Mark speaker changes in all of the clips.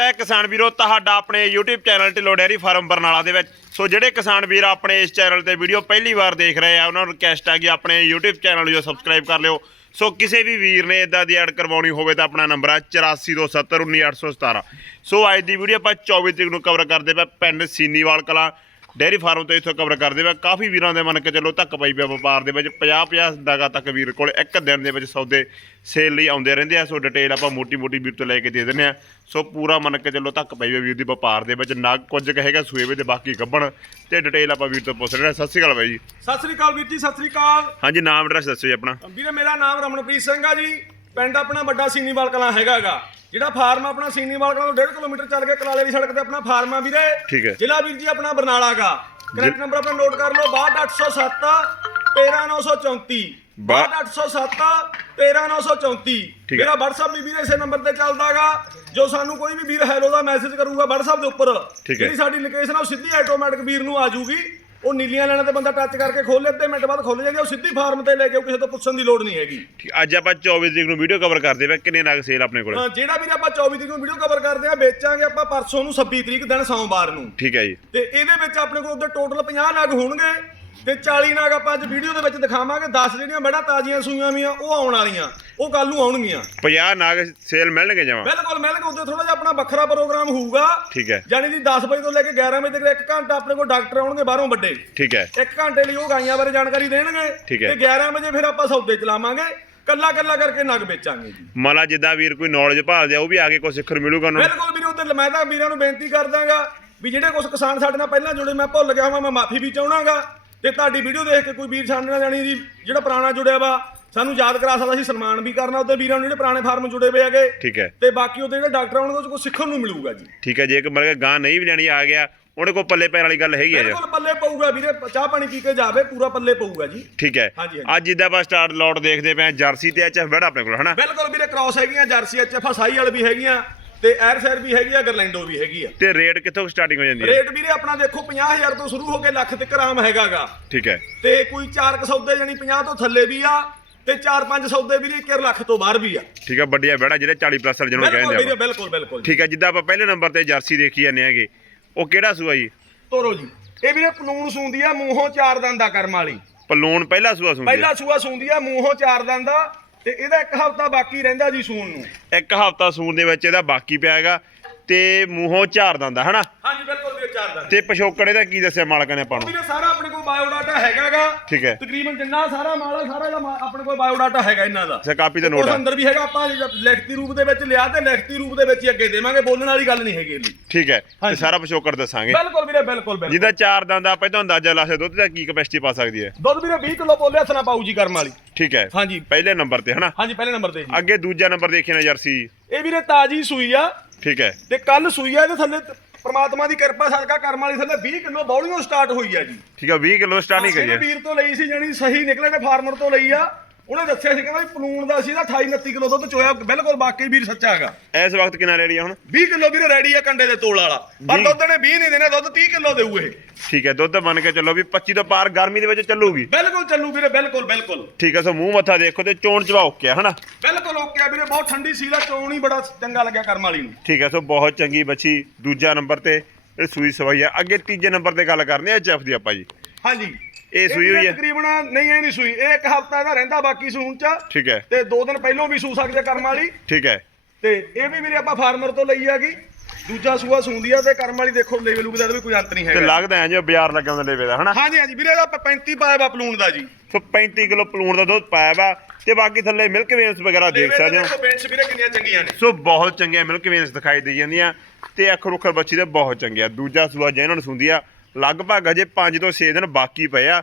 Speaker 1: ਹੈ ਕਿਸਾਨ ਵੀਰੋ, ਤੁਹਾਡਾ ਆਪਣੇ YouTube channel Dhillon dairy farm Barnala ਦੇ ਵਿੱਚ। ਸੋ ਜਿਹੜੇ ਕਿਸਾਨ ਵੀਰ ਆਪਣੇ ਇਸ ਚੈਨਲ ਤੇ ਵੀਡੀਓ ਪਹਿਲੀ ਵਾਰ ਦੇਖ ਰਹੇ ਆ, ਉਹਨਾਂ ਨੂੰ ਰਿਕਵੈਸਟ ਆ ਕਿ ਆਪਣੇ YouTube ਚੈਨਲ ਨੂੰ ਜੋ ਸਬਸਕ੍ਰਾਈਬ ਕਰ ਲਿਓ। ਸੋ ਕਿਸੇ ਵੀ ਵੀਰ ਨੇ ਇਦਾਂ ਦੀ ਐਡ ਕਰਵਾਉਣੀ ਹੋਵੇ ਤਾਂ ਆਪਣਾ ਨੰਬਰ ਹੈ 8427191817 ਸੋ ਅੱਜ ਦੀ ਵੀਡੀਓ ਆਪਾਂ 24 ਤਰੀਕ ਨੂੰ ਕਵਰ ਕਰਦੇ ਪਏ ਪਿੰਡ ਸੀਨੀਵਾਲ ਕਲਾਂ। ਡੇਅਰੀ ਫਾਰਮ ਤੋਂ ਇੱਥੋਂ ਕਵਰ ਕਰਦੇ ਪਏ ਕਾਫੀ ਵੀਰਾਂ ਦੇ ਮੰਨ ਕੇ ਚੱਲੋ ਧੱਕ ਪਈ ਪਿਆ ਵਪਾਰ ਦੇ ਵਿੱਚ। 50 50 ਦਾਗਾ ਤੱਕ ਵੀਰ ਕੋਲ ਇੱਕ ਦਿਨ ਦੇ ਵਿੱਚ ਸੌਦੇ ਸੇਲ ਲਈ ਆਉਂਦੇ ਰਹਿੰਦੇ ਆ। ਸੋ ਡਿਟੇਲ ਆਪਾਂ ਮੋਟੀ ਮੋਟੀ ਵੀਰ ਤੋਂ ਲੈ ਕੇ ਦੇ ਦਿੰਦੇ ਆ। ਸੋ ਪੂਰਾ ਮੰਨ ਕੇ ਚੱਲੋ ਧੱਕ ਪਈ ਪਿਆ ਵੀਰ ਦੀ ਵਪਾਰ ਦੇ ਵਿੱਚ। ਨਗ ਕੁਝ ਕਹੇਗਾ ਸੂਏ ਵਿੱਚ ਤੇ ਬਾਕੀ ਗੱਬਣ। ਤੇ ਡਿਟੇਲ ਆਪਾਂ ਵੀਰ ਤੋਂ ਪੁੱਛ ਰਹੇ ਆ। ਸਤਿ ਸ਼੍ਰੀ ਅਕਾਲ ਬਾਈ ਜੀ।
Speaker 2: ਸਤਿ ਸ੍ਰੀ ਅਕਾਲ ਵੀਰ ਜੀ ਸਤਿ ਸ੍ਰੀ ਅਕਾਲ।
Speaker 1: ਹਾਂਜੀ ਨਾਮ ਐਡਰੈਸ ਦੱਸੋ ਜੀ ਆਪਣਾ।
Speaker 2: ਵੀਰੇ ਮੇਰਾ ਨਾਮ ਰਮਨਪ੍ਰੀਤ ਸਿੰਘ ਆ ਜੀ। ਪਿੰਡ ਆਪਣਾ ਵੱਡਾ ਸੀਨੀਵਾਲ ਕਲਾਂ ਹੈਗਾਗਾ ਜਿਹੜਾ ਫਾਰਮ ਆਪਣਾ ਸੀਨੀਵਾਲ ਕਲਾਂ ਤੋਂ 1.5 ਕਿਲੋਮੀਟਰ ਚੱਲ ਕੇ ਕਲਾਲੇ ਦੀ ਸੜਕ ਤੇ ਆਪਣਾ ਫਾਰਮ ਆ ਵੀਰੇ।
Speaker 1: ਠੀਕ ਹੈ।
Speaker 2: ਜ਼ਿਲ੍ਹਾ ਵੀਰ ਜੀ ਆਪਣਾ ਬਰਨਾਲਾ ਗਾ ਕਰੈਕਟ ਨੰਬਰ ਆਪਣਾ ਨੋਟ ਕਰ ਲਓ 62807 13934
Speaker 1: ਬਾ-
Speaker 2: 62807 13934
Speaker 1: ਠੀਕ ਹੈ।
Speaker 2: ਮੇਰਾ WhatsApp ਵੀ ਵੀਰੇ ਇਸੇ ਨੰਬਰ ਤੇ ਚੱਲਦਾਗਾ। ਜੋ ਸਾਨੂੰ ਕੋਈ ਵੀ ਵੀਰ ਹੈਲੋ ਦਾ ਮੈਸੇਜ ਕਰੂਗਾ WhatsApp ਦੇ ਉੱਪਰ।
Speaker 1: ਠੀਕ ਹੈ।
Speaker 2: ਜਿਹੜੀ ਸਾਡੀ ਲੋਕੇਸ਼ਨ ਆ ਉਹ ਸਿੱਧੀ ਆਟੋਮੈਟਿਕ ਵੀਰ ਨੂੰ ਆ ਜਾਊਗੀ। ਉਹ ਨੀਲੀਆਂ ਲੈਣਾ ਤੇ ਬੰਦਾ ਟੱਚ ਕਰਕੇ ਖੋਲ ਲੇ ਅੱਧੇ ਮਿੰਟ ਬਾਅਦ ਖੁੱਲ ਜਾਂਦੀ ਉਹ ਸਿੱਧੀ ਫਾਰਮ ਤੇ ਲੈ ਕੇ ਕਿਸੇ ਤੋਂ ਪੁੱਛਣ ਦੀ ਲੋੜ ਨਹੀਂ ਹੈਗੀ।
Speaker 1: ਠੀਕ, ਅੱਜ ਆਪਾਂ 24 ਤਰੀਕ ਨੂੰ ਵੀਡੀਓ ਕਵਰ ਕਰਦੇ ਪਏ ਕਿੰਨੇ ਨਗ ਸੇਲ ਆਪਣੇ ਕੋਲ?
Speaker 2: ਅ, ਜਿਹੜਾ ਵੀਰ ਆਪਾਂ 24 ਤਰੀਕ ਨੂੰ ਵੀਡੀਓ ਕਵਰ ਕਰਦੇ ਆ ਵੇਚਾਂਗੇ ਆਪਾਂ ਪਰਸੋਂ ਨੂੰ 26 ਤਰੀਕ ਦਿਨ ਸੋਮਵਾਰ ਨੂੰ।
Speaker 1: ਠੀਕ ਹੈ ਜੀ।
Speaker 2: ਤੇ ਇਹਦੇ ਵਿੱਚ ਆਪਣੇ ਕੋਲ ਉਹਦੇ ਟੋਟਲ 50 ਨਗ ਹੋਣਗੇ ਤੇ 40 ਨਗ ਆਪਾਂ ਅੱਜ ਵੀਡੀਓ ਦੇ ਵਿੱਚ ਦਿਖਾਵਾਂਗੇ। 10 ਜਿਹੜੀਆਂ ਬੜਾ ਤਾਜ਼ੀਆਂ ਸੂਈਆਂ ਵੀਆਂ ਉਹ ਆਉਣ ਵਾਲੀਆਂ। ਉਹ ਕੱਲ ਨੂੰ ਆਉਣਗੀਆਂ।
Speaker 1: 50 ਨਗ ਸੇਲ ਮਿਲਣਗੇ ਜਮਾ।
Speaker 2: ਬਿਲਕੁਲ ਮਿਲ ਕੇ ਉੱਤੇ ਥੋੜਾ ਜਿਹਾ ਆਪਣਾ ਵੱਖਰਾ ਪ੍ਰੋਗਰਾਮ ਹੋਊਗਾ।
Speaker 1: ਠੀਕ ਹੈ।
Speaker 2: ਯਾਨੀ ਦੀ 10 ਵਜੇ ਤੋਂ ਲੈ ਕੇ 11 ਵਜੇ ਤੱਕ ਇੱਕ ਘੰਟਾ ਆਪਣੇ ਕੋਲ ਡਾਕਟਰ ਆਉਣਗੇ ਬਾਹਰੋਂ ਵੱਡੇ।
Speaker 1: ਠੀਕ ਹੈ।
Speaker 2: ਇੱਕ ਘੰਟੇ ਲਈ ਉਹ ਗਾਈਆਂ ਬਾਰੇ ਜਾਣਕਾਰੀ ਦੇਣਗੇ। ਤੇ 11 ਵਜੇ ਫਿਰ ਆਪਾਂ ਸੌਦੇ ਚਲਾਵਾਂਗੇ। ਕੱਲਾ ਕੱਲਾ ਕਰਕੇ ਨਗ ਵੇਚਾਂਗੇ ਜੀ।
Speaker 1: ਮਾਲਾ ਜਿੱਦਾਂ ਵੀਰ ਕੋਈ ਨੌਲੇਜ ਭਾਲਦੇ ਆ ਉਹ ਵੀ ਆ ਕੇ ਕੁਝ ਸਿੱਖਣ ਮਿਲੂਗਾ ਉਹਨਾਂ ਨੂੰ।
Speaker 2: ਬਿਲਕੁਲ ਵੀਰੇ ਉੱਤੇ ਮੈਂ ਤਾਂ ਵੀਰਾਂ ਨੂੰ ਬੇਨਤੀ ਕਰ ਦਾਂਗਾ ਵੀ ਜਿਹੜੇ ਕੁਝ ਕਿਸਾਨ ਸਾਡੇ ਨਾਲ ਪਹਿਲਾਂ ਜੁੜੇ ਮੈਂ ਭੁੱਲ ਗਿਆ ਹਾਂ ਮੈਂ ਮਾਫੀ ਵੀ ਚਾਹਣਾਗਾ ਤੇ ਤੁਹਾਡੀ ਵੀਡੀਓ ਦੇਖ ਕੇ ਕੋਈ ਵੀਰ ਸਾਡੇ ਨਾਲ ਜਾਣੀ ਜੀ ਜਿਹੜਾ ਪੁਰਾਣਾ ਜੁੜਿਆ ਵਾ ਸਾਨੂੰ ਯਾਦ ਕਰਾ ਸਕਦਾ ਸੀ ਸਨਮਾਨ ਵੀ ਕਰਨਾ ਉਹਦੇ ਵੀਰਾਂ ਨੂੰ ਜਿਹੜੇ ਪੁਰਾਣੇ ਫਾਰਮ ਜੁੜੇ ਹੋਏ ਹੈਗੇ।
Speaker 1: ਠੀਕ ਹੈ।
Speaker 2: ਤੇ ਬਾਕੀ ਉਹਦੇ ਜਿਹੜੇ ਡਾਕਟਰ ਆਉਣਗੇ ਉਹ 'ਚ ਕੁਝ ਸਿੱਖਣ ਨੂੰ ਮਿਲੂਗਾ ਜੀ।
Speaker 1: ਠੀਕ ਹੈ ਜੇ ਇੱਕ ਮਰ ਗਾਂ ਨਹੀਂ ਵੀ ਲੈਣੀ ਆ ਗਿਆ ਉਹਦੇ ਕੋਲ ਪੱਲੇ ਪੈਣ ਵਾਲੀ ਗੱਲ ਹੈਗੀ ਹੈ ਜੀ।
Speaker 2: ਬਿਲਕੁਲ ਪੱਲੇ ਪਊਗਾ ਵੀਰੇ ਚਾਹ ਪਾਣੀ ਪੀ ਕੇ ਜਾਵੇ ਪੂਰਾ ਪੱਲੇ ਪਊਗਾ ਜੀ।
Speaker 1: ਠੀਕ ਹੈ।
Speaker 2: ਹਾਂਜੀ, ਹਾਂਜੀ।
Speaker 1: ਅੱਜ ਜਿੱਦਾਂ ਆਪਾਂ ਸਟਾਰਟ ਲੋਟ ਦੇਖਦੇ ਪਏ ਹਾਂ ਜਰਸੀ ਤੇ ਐਚਐਫ ਬੜਾ ਆਪਣੇ ਕੋਲ ਹਨਾ?
Speaker 2: ਬਿਲਕੁਲ ਵੀਰੇ ਕ੍ਰਾਸ ਹੈਗੀਆਂ ਜਰਸੀ ਐਚ ਫਸਾਈ ਵਾਲ ਵੀ ਹੈਗੀਆਂ। ਤੇ ਐਰ ਸੈਰ ਵੀ ਹੈਗੀ ਆ ਗਰਲੈਂਡੋ ਵੀ ਹੈਗੀ ਆ।
Speaker 1: ਤੇ ਰੇਟ ਕਿੱਥੋਂ ਸਟਾਰਟਿੰਗ ਹੋ ਜਾਂਦੀ ਹੈ
Speaker 2: ਰੇਟ ਵੀਰੇ ਆਪਣਾ ਦੇਖੋ 50000 ਤੋਂ ਸ਼ੁਰੂ ਹੋ ਕੇ ਲੱਖ ਤੱਕ ਆਮ ਹੈਗਾਗਾ।
Speaker 1: ਠੀਕ ਹੈ।
Speaker 2: ਤੇ ਕੋਈ 4 ਸੌਦੇ ਜਾਨੀ 50 ਤੋਂ ਥੱਲੇ ਵੀ ਆ ਤੇ 4-5 ਸੌਦੇ ਵੀਰੇ 1 ਲੱਖ ਤੋਂ ਬਾਹਰ ਵੀ ਆ।
Speaker 1: ਠੀਕ ਹੈ ਵੱਡੀਆਂ ਬੜਾ ਜਿਹੜੇ 40 ਪਲੱਸ ਵਾਲੇ ਜਿਹਨੂੰ
Speaker 2: ਬਿਲਕੁਲ
Speaker 1: ਕਹਿੰਦੇ
Speaker 2: ਵੀਰੇ
Speaker 1: ਆਪਾਂ।
Speaker 2: ਬਿਲਕੁਲ ਬਿਲਕੁਲ।
Speaker 1: ਠੀਕ ਹੈ ਜਿੱਦਾਂ ਆਪਾਂ ਪਹਿਲੇ ਨੰਬਰ ਤੇ ਜਰਸੀ ਦੇਖੀ ਜਾਂਦੇ ਹੈਗੇ ਉਹ ਕਿਹੜਾ ਸੂਆ ਜੀ?
Speaker 2: ਤੋਰੋ ਜੀ। ਇਹ ਵੀਰੇ ਪਲੂਣ ਸੂੰਦੀ ਆ ਮੂੰਹੋਂ ਚਾਰ ਦੰਦ ਦਾ ਕਰਮ ਵਾਲੀ।
Speaker 1: ਪਲੂਣ ਪਹਿਲਾ ਸੂਆ ਸੁਣਦੀ
Speaker 2: ਪਹਿਲਾ ਸੂਆ ਸੂੰਦੀ ਆ ਮੂੰਹੋਂ ਚਾਰ ਦੰਦ ਦਾ ਤੇ ਇਹਦਾ ਇੱਕ ਹਫ਼ਤਾ ਬਾਕੀ ਰਹਿੰਦਾ ਜੀ ਸੂਣ ਨੂੰ।
Speaker 1: ਇੱਕ ਹਫਤਾ ਸੂਣ ਦੇ ਵਿੱਚ ਇਹਦਾ ਬਾਕੀ ਪਿਆ ਹੈਗਾ। ਤੇ ਮੂੰਹੋਂ ਝਾੜ ਦਿੰਦਾ ਹਨਾ?
Speaker 2: ਹਾਂਜੀ ਬਿਲਕੁਲ ਵੀਰੇ ਚਾਰ ਦੰਦ।
Speaker 1: ਤੇ ਪਿਛੋਕੜੇ ਦਾ ਕੀ ਦੱਸਿਆ ਮਾਲਕਾਂ ਨੇ ਆਪਾਂ ਨੂੰ?
Speaker 2: ਵੀਰੇ ਸਾਰਾ ਆਪਣੇ ਕੋਲ ਬਾਇਓਡਾਟਾ ਹੈਗਾਗਾ।
Speaker 1: ਠੀਕ ਹੈ।
Speaker 2: ਤਕਰੀਬਨ ਜਿੰਨਾ ਸਾਰਾ ਮਾਲ ਆ ਸਾਰਾ ਇਹਦਾ ਮਾ- ਆਪਣੇ ਕੋਲ ਬਾਇਓਡਾਟਾ ਹੈਗਾ ਇਹਨਾਂ ਦਾ।
Speaker 1: ਅੱਛਾ ਕਾਪੀ ਤੇ ਨੋਟ
Speaker 2: ਉਸ
Speaker 1: ਆ।
Speaker 2: ਅੰਦਰ ਵੀ ਹੈਗਾ ਆਪਾਂ ਜੇ ਲਿਖਤੀ ਰੂਪ ਦੇ ਵਿੱਚ ਲਿਆ ਤੇ ਲਿਖਤੀ ਰੂਪ ਦੇ ਵਿੱਚ ਹੀ ਅੱਗੇ ਦੇਵਾਂਗੇ ਬੋਲਣ ਵਾਲੀ ਗੱਲ ਨਹੀਂ ਹੈਗੀ ਇਹਦੀ।
Speaker 1: ਠੀਕ ਹੈ ਤੇ
Speaker 2: ਹਾਂਜੀ।
Speaker 1: ਸਾਰਾ ਪਿਛੋਕੜ ਦੱਸਾਂਗੇ।
Speaker 2: ਬਿਲਕੁਲ ਵੀਰੇ ਬਿਲਕੁਲ ਬਿਲਕੁਲ।
Speaker 1: ਜਿਹਦਾ ਚਾਰ ਦੰਦ ਆਪਾਂ ਇਹਦਾ ਅੰਦਾਜ਼ਾ ਲਾ ਸਕਦੇ ਦੁੱਧ ਦਾ ਕੀ ਕਪੈਸਿਟੀ ਪਾ ਸਕਦੀ ਹੈ?
Speaker 2: ਦੁੱਧ ਵੀਰੇ 20 ਕਿਲੋ ਬੋਲਿਆ ਸਨਾ ਪਾਊ ਜੀ ਕਰਮ ਵਾਲੀ।
Speaker 1: ਠੀਕ ਹੈ
Speaker 2: ਹਾਂਜੀ।
Speaker 1: ਪਹਿਲੇ ਨੰਬਰ ਤੇ ਹਨਾ?
Speaker 2: ਹਾਂਜੀ ਪਹਿਲੇ ਨੰਬਰ ਤੇ ਜੀ।
Speaker 1: ਅੱਗੇ ਦੂਜਾ ਨੰਬਰ ਦੇਖੀ ਨਾ ਜਰਸੀ।
Speaker 2: ਇਹ ਵੀਰੇ ਤਾਜੀ ਸੂਈ ਆ
Speaker 1: ਠੀਕ ਹੈ।
Speaker 2: ਤੇ ਕੱਲ ਸੂਈ ਆ ਇਹਦੇ ਥੱਲੇ ਪ੍ਰਮਾਤਮਾ ਦੀ ਕਿਰਪਾ ਸਦਕਾ ਕਰਮ ਵਾਲੀ ਥੱਲੇ 20 ਕਿਲੋ ਬੌਲੀਆਂ ਸਟਾਰਟ ਹੋਈ ਆ ਜੀ।
Speaker 1: ਠੀਕ ਹੈ 20 ਕਿਲੋ ਸਟਾਰਟਿੰਗ
Speaker 2: ਇਹਨੇ
Speaker 1: ਕਰੀ ਹੈ
Speaker 2: ਵੀਰ ਤੋਂ ਲਈ ਸੀ ਜਾਨੀ ਸਹੀ ਨਿਕਲੇ ਨੇ ਫਾਰਮਰ ਤੋਂ ਲਈ ਆ। ਉਹਨੇ ਦੱਸਿਆ ਸੀ ਕਹਿੰਦਾ ਵੀ ਪਲੂਣ ਦਾ ਸੀ ਦਾ 28 29 ਕਿਲੋ ਦੁੱਧ ਚੋਇਆ ਬਿਲਕੁਲ ਵਾਕਈ ਵੀਰ ਸੱਚਾ ਹੈਗਾ।
Speaker 1: ਇਸ ਵਕਤ ਕਿੰਨਾ ਆ ਹੁਣ?
Speaker 2: 20 ਕਿਲੋ ਵੀਰੇ ਰੈਡੀ ਆ ਕੰਡੇ ਦੇ ਤੋਲ ਵਾਲਾ। ਪਰ। ਦੁੱਧ ਨੇ 20 ਨਹੀਂ ਦੇਣਾ ਦੁੱਧ 30 ਕਿਲੋ ਦੇਊ ਇਹ।
Speaker 1: ਠੀਕ ਹੈ ਦੁੱਧ ਮੰਨ ਕੇ ਚੱਲੋ ਵੀ 25 ਤੋਂ ਪਾਰ ਗਰਮੀ ਦੇ ਵਿੱਚ ਚੱਲੂਗੀ।
Speaker 2: ਬਿਲਕੁਲ ਚੱਲੂ ਵੀਰੇ ਬਿਲਕੁਲ ਬਿਲਕੁਲ।
Speaker 1: ਠੀਕ ਹੈ ਸੋ ਮੂੰਹ ਮੱਥਾ ਦੇਖੋ ਤੇ ਚੋਣ ਚਵਾ ਓਕੇ ਆ ਹਨਾ?
Speaker 2: ਬਿਲਕੁਲ ਓਕੇ ਆ ਵੀਰੇ ਬਹੁਤ ਠੰਡੀ ਸੀ ਦਾ ਚੋਣ ਹੀ ਬੜਾ ਚੰਗਾ ਲੱਗਿਆ ਕਰਮ ਵਾਲੀ ਨੂੰ।
Speaker 1: ਠੀਕ ਹੈ ਸੋ ਬਹੁਤ ਚੰਗੀ ਬੱਚੀ ਦੂਜਾ ਨੰਬਰ ਤੇ ਇਹ ਸੂਈ ਸਵਾਈ ਆ। ਅੱਗੇ ਤੀਜੇ ਨੰਬਰ ਤੇ ਗੱਲ ਕਰਨੀ ਆ ਐਚਐਫ ਦੀ ਆਪਾਂ ਜੀ।
Speaker 2: ਹਾਂਜੀ।
Speaker 1: ਇਹ ਸੂਈ ਹੋਈ ਹੈ।
Speaker 2: ਤਕਰੀਬਨ ਨਹੀਂ ਇਹ ਨਹੀਂ ਸੂਈ। ਇਹ ਇੱਕ ਹਫਤਾ ਦਾ ਰਹਿੰਦਾ ਬਾਕੀ ਸੂਣ ਚ।
Speaker 1: ਠੀਕ ਹੈ।
Speaker 2: ਤੇ ਦੋ ਦਿਨ ਪਹਿਲਾਂ ਵੀ ਸੂ ਸਕਦੇ ਕਰਮ ਵਾਲੀ।
Speaker 1: ਠੀਕ ਹੈ।
Speaker 2: ਤੇ ਇਹ ਵੀ ਵੀਰੇ ਆਪਾਂ ਫਾਰਮਰ ਤੋਂ ਲਈ ਹੈਗੀ। ਦੂਜਾ ਸੂਆ ਸੂੰਦੀ ਆ ਤੇ ਕਰਮ ਵਾਲੀ ਦੇਖੋ ਲੈਵਲ ਲੂਕ ਦਾ ਵੀ ਕੋਈ ਅੰਤ ਨਹੀਂ
Speaker 1: ਤੇ
Speaker 2: ਹੈਗਾ।
Speaker 1: ਲੱਗਦਾ ਐ ਜਿਵੇਂ ਬਾਜ਼ਾਰ ਲੱਗਿਆ ਹੁੰਦਾ ਲੇਵੇ ਦਾ ਹਨਾ?
Speaker 2: ਹਾਂਜੀ ਹਾਂਜੀ ਵੀਰੇ ਇਹਦਾ 35 ਪਾਇਆ ਵਾ ਪਲੂਣ ਦਾ ਜੀ।
Speaker 1: ਸੋ 35 ਕਿਲੋ ਪਲੂਣ ਦਾ ਦੁੱਧ ਪਾਇਆ ਵਾ ਤੇ ਬਾਕੀ ਥੱਲੇ ਮਿਲਕ ਵੇਨਸ ਵਗੈਰਾ ਦੇਖ ਸਕਦੇ ਹੋ।
Speaker 2: ਬੈਂਚ ਵੀਰੇ ਕਿੰਨੀਆਂ ਚੰਗੀਆਂ ਨੇ।
Speaker 1: ਸੋ ਬਹੁਤ ਚੰਗੀਆਂ ਮਿਲਕ ਵੇਨਸ ਦਿਖਾਈ ਦੇ ਜਾਂਦੀਆਂ ਤੇ ਅੱਖ ਰੁੱਖਰ ਬੱਚੀ ਦੇ ਬਹੁਤ ਚੰਗੇ ਆ। ਦੂਜਾ ਸੂਆ ਜਿਹਨਾਂ ਨੂੰ ਸੁੰਦੀ ਆ ਲਗਭਗ ਅਜੇ 5 ਤੋਂ 6 ਦਿਨ ਬਾਕੀ ਪਏ ਆ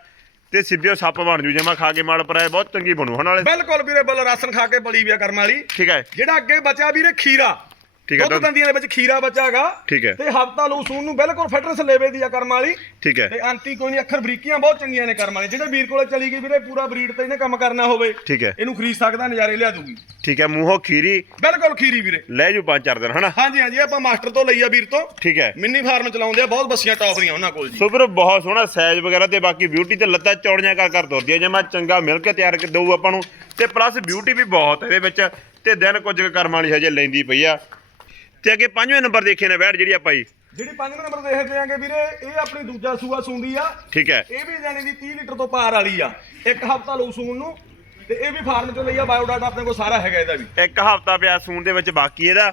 Speaker 1: ਤੇ ਸਿੱਧਿਓ ਸੱਪ ਬਣ ਜੂ ਜਮਾ ਖਾ ਕੇ ਮਾਲ ਪਰਾਏ ਬਹੁਤ ਚੰਗੀ ਬਣੂ ਹੁਣ ਵਾਲੇ?
Speaker 2: ਬਿਲਕੁਲ ਵੀਰੇ ਬਲ ਰਾਸ਼ਨ ਖਾ ਕੇ ਬਲੀ ਵੀ ਆ ਕਰਮ ਵਾਲੀ।
Speaker 1: ਠੀਕ ਹੈ।
Speaker 2: ਜਿਹੜਾ ਅੱਗੇ ਬਚਿਆ ਵੀਰੇ ਖੀਰਾ।
Speaker 1: ਠੀਕ ਹੈ
Speaker 2: ਦੁੱਧ ਦੰਦੀਆਂ ਦੇ ਵਿੱਚ ਖੀਰਾ ਬਚਾਗਾ
Speaker 1: ਠੀਕ ਹੈ।
Speaker 2: ਤੇ ਹਫਤਾ ਲੂ ਸੂਣ ਨੂੰ ਬਿਲਕੁਲ ਫਿਟਨੈਸ ਲੈਵੇ ਦੀ ਆ ਕਰਮ ਵਾਲੀ।
Speaker 1: ਠੀਕ ਹੈ।
Speaker 2: ਤੇ ਆਂਟੀ ਕੋਈ ਨਹੀਂ ਅੱਖਰ ਬਰੀਕੀਆਂ ਬਹੁਤ ਚੰਗੀਆਂ ਨੇ ਕਰਮ ਵਾਲੀ ਜਿਹੜੇ ਵੀਰ ਕੋਲੇ ਚਲੀ ਗਈ ਵੀਰੇ ਪੂਰਾ ਬਰੀਡ ਤੇ ਇਹਨੇ ਕੰਮ ਕਰਨਾ ਹੋਵੇ
Speaker 1: ਠੀਕ ਹੈ।
Speaker 2: ਇਹਨੂੰ ਖਰੀਦ ਸਕਦਾ ਨਜ਼ਾਰੇ ਲਿਆ ਦੂਗੀ।
Speaker 1: ਠੀਕ ਹੈ ਮੂੰਹੋਂ ਖੀਰੀ।
Speaker 2: ਬਿਲਕੁਲ ਖੀਰੀ ਵੀਰੇ।
Speaker 1: ਲੈ ਜੂ ਪੰਜ ਚਾਰ ਦਿਨ ਹਨਾ?
Speaker 2: ਹਾਂਜੀ ਹਾਂਜੀ ਆਪਾਂ ਮਾਸਟਰ ਤੋਂ ਲਈ ਆ ਵੀਰ ਤੋਂ।
Speaker 1: ਠੀਕ ਹੈ।
Speaker 2: ਮਿੰਨੀ ਫਾਰਮ ਚਲਾਉਂਦੇ ਆ ਬਹੁਤ ਬੱਸੀਆਂ ਟੌਪ ਦੀਆਂ ਉਹਨਾਂ ਕੋਲ ਜੀ।
Speaker 1: ਸੋ ਵੀਰ ਬਹੁਤ ਸੋਹਣਾ ਸਾਈਜ਼ ਵਗੈਰਾ ਤੇ ਬਾਕੀ ਬਿਊਟੀ ਤੇ ਲੱਤਾਂ ਚੌੜੀਆਂ ਕਰ ਕਰ ਤੁਰਦੀ ਹੈ ਜਮਾ ਚੰਗਾ ਮਿਲ ਕੇ ਤਿਆਰ ਕਰ ਦਊ ਆਪਾਂ ਨੂੰ। ਤੇ ਪਲੱਸ ਬਿਊਟੀ ਵੀ ਬਹੁਤ ਇਹਦੇ ਵਿੱਚ। ਤੇ ਦਿਨ ਕੁਝ ਕਰਮ ਵਾਲੀ ਹਜੇ ਲੈਂਦੀ ਪਈ ਆ। ਤੇ ਅੱਗੇ ਪੰਜਵੇਂ ਨੰਬਰ ਦੇਖੇ ਨੇ ਬੈਠ ਜਿਹੜੀ ਆਪਾਂ ਜੀ।
Speaker 2: ਜਿਹੜੀ ਪੰਜਵੇਂ ਨੰਬਰ ਦੇਖਦੇ ਆਂਗੇ ਵੀਰੇ ਇਹ ਆਪਣੀ ਦੂਜਾ ਸੂਆ ਸੂੰਦੀ ਆ।
Speaker 1: ਠੀਕ ਹੈ।
Speaker 2: ਇਹ ਵੀ ਜਾਣੀ ਦੀ 30 ਲੀਟਰ ਤੋਂ ਪਾਰ ਵਾਲੀ ਆ। ਇੱਕ ਹਫਤਾ ਲਊ ਸੂਣ ਨੂੰ ਤੇ ਇਹ ਵੀ ਫਾਰਮ ਚੋਂ ਲਈ ਆ ਬਾਇਓਡਾਟਾ ਆਪਣੇ ਕੋਲ ਸਾਰਾ ਹੈਗਾ ਇਹਦਾ ਵੀ।
Speaker 1: ਇੱਕ ਹਫਤਾ ਪਿਆ ਸੂਣ ਦੇ ਵਿੱਚ ਬਾਕੀ ਇਹਦਾ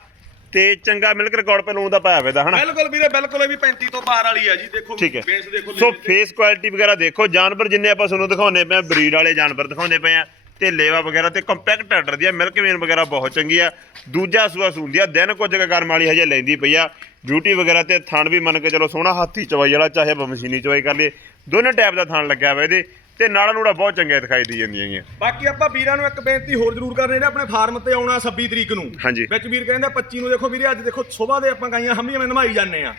Speaker 1: ਤੇ ਚੰਗਾ ਮਿਲਕ ਰਿਕਾਰਡ ਪਹਿਲੋਂ ਦਾ ਪਾਇਆ ਹੋਇਆ ਦਾ ਹਨਾ?
Speaker 2: ਬਿਲਕੁਲ ਵੀਰੇ ਬਿਲਕੁਲ ਇਹ ਵੀ 35 ਤੋਂ ਪਾਰ ਵਾਲੀ ਆ ਜੀ ਦੇਖੋ ਬੇਸ ਦੇਖੋ
Speaker 1: ਸੋ। ਫੇਸ ਕੁਆਲਿਟੀ ਵਗੈਰਾ ਦੇਖੋ ਜਾਨਵਰ ਜਿੰਨੇ ਆਪਾਂ ਤੁਹਾਨੂੰ ਦਿਖਾਉਨੇ ਪਏ ਆ ਬਰੀਡ ਵਾਲੇ ਜਾਨਵਰ ਦਿਖਾਉਂਦੇ ਪਏ ਆ। ਤੇ ਲੇਵਾ ਵਗੈਰਾ ਤੇ ਕੰਪੈਕਟ ਆਰਡਰ ਦੀ ਆ ਮਿਲਕ ਵੇਨ ਵਗੈਰਾ ਬਹੁਤ ਚੰਗੀ ਆ ਦੂਜਾ ਸੂਆ ਸੂੰਦੀ ਆ ਦਿਨ ਕੁਝ ਕਰਮ ਵਾਲੀ ਹਜੇ ਲੈਂਦੀ ਪਈ ਆ। ਬਿਊਟੀ ਵਗੈਰਾ ਤੇ ਥਣ ਵੀ ਮੰਨ ਕੇ ਚਲੋ ਸੋਹਣਾ ਹਾਥੀ ਚਵਾਈ ਵਾਲਾ ਚਾਹੇ ਮਸ਼ੀਨੀ ਚਵਾਈ ਕਰ ਲਈਏ। ਦੋਨੇ ਟਾਈਪ ਦਾ ਥਣ ਲੱਗਿਆ ਹੋਇਆ ਇਹਦੇ ਤੇ ਨਾੜਾ ਨੂੜਾ ਬਹੁਤ ਚੰਗੇ ਦਿਖਾਈ ਦੀ ਜਾਂਦੀਆਂ ਹੈਗੀਆਂ।
Speaker 2: ਬਾਕੀ ਆਪਾਂ ਵੀਰਾਂ ਨੂੰ ਇੱਕ ਬੇਨਤੀ ਹੋਰ ਜ਼ਰੂਰ ਕਰਨੀ ਜਿਹੜੇ ਆਪਣੇ ਫਾਰਮ ਤੇ ਆਉਣਾ 26 ਤਰੀਕ ਨੂੰ।
Speaker 1: ਹਾਂਜੀ।
Speaker 2: ਵਿੱਚ ਵੀਰ ਕਹਿੰਦਾ 25 ਨੂੰ ਦੇਖੋ ਵੀਰੇ ਅੱਜ ਦੇਖੋ ਸਵੇਰ ਦੇ ਆਪਾਂ ਗਾਈਆਂ ਹੰਮੀਆਂ ਮੈਂ ਨਵਾਈ ਜਾਂਦੇ ਆ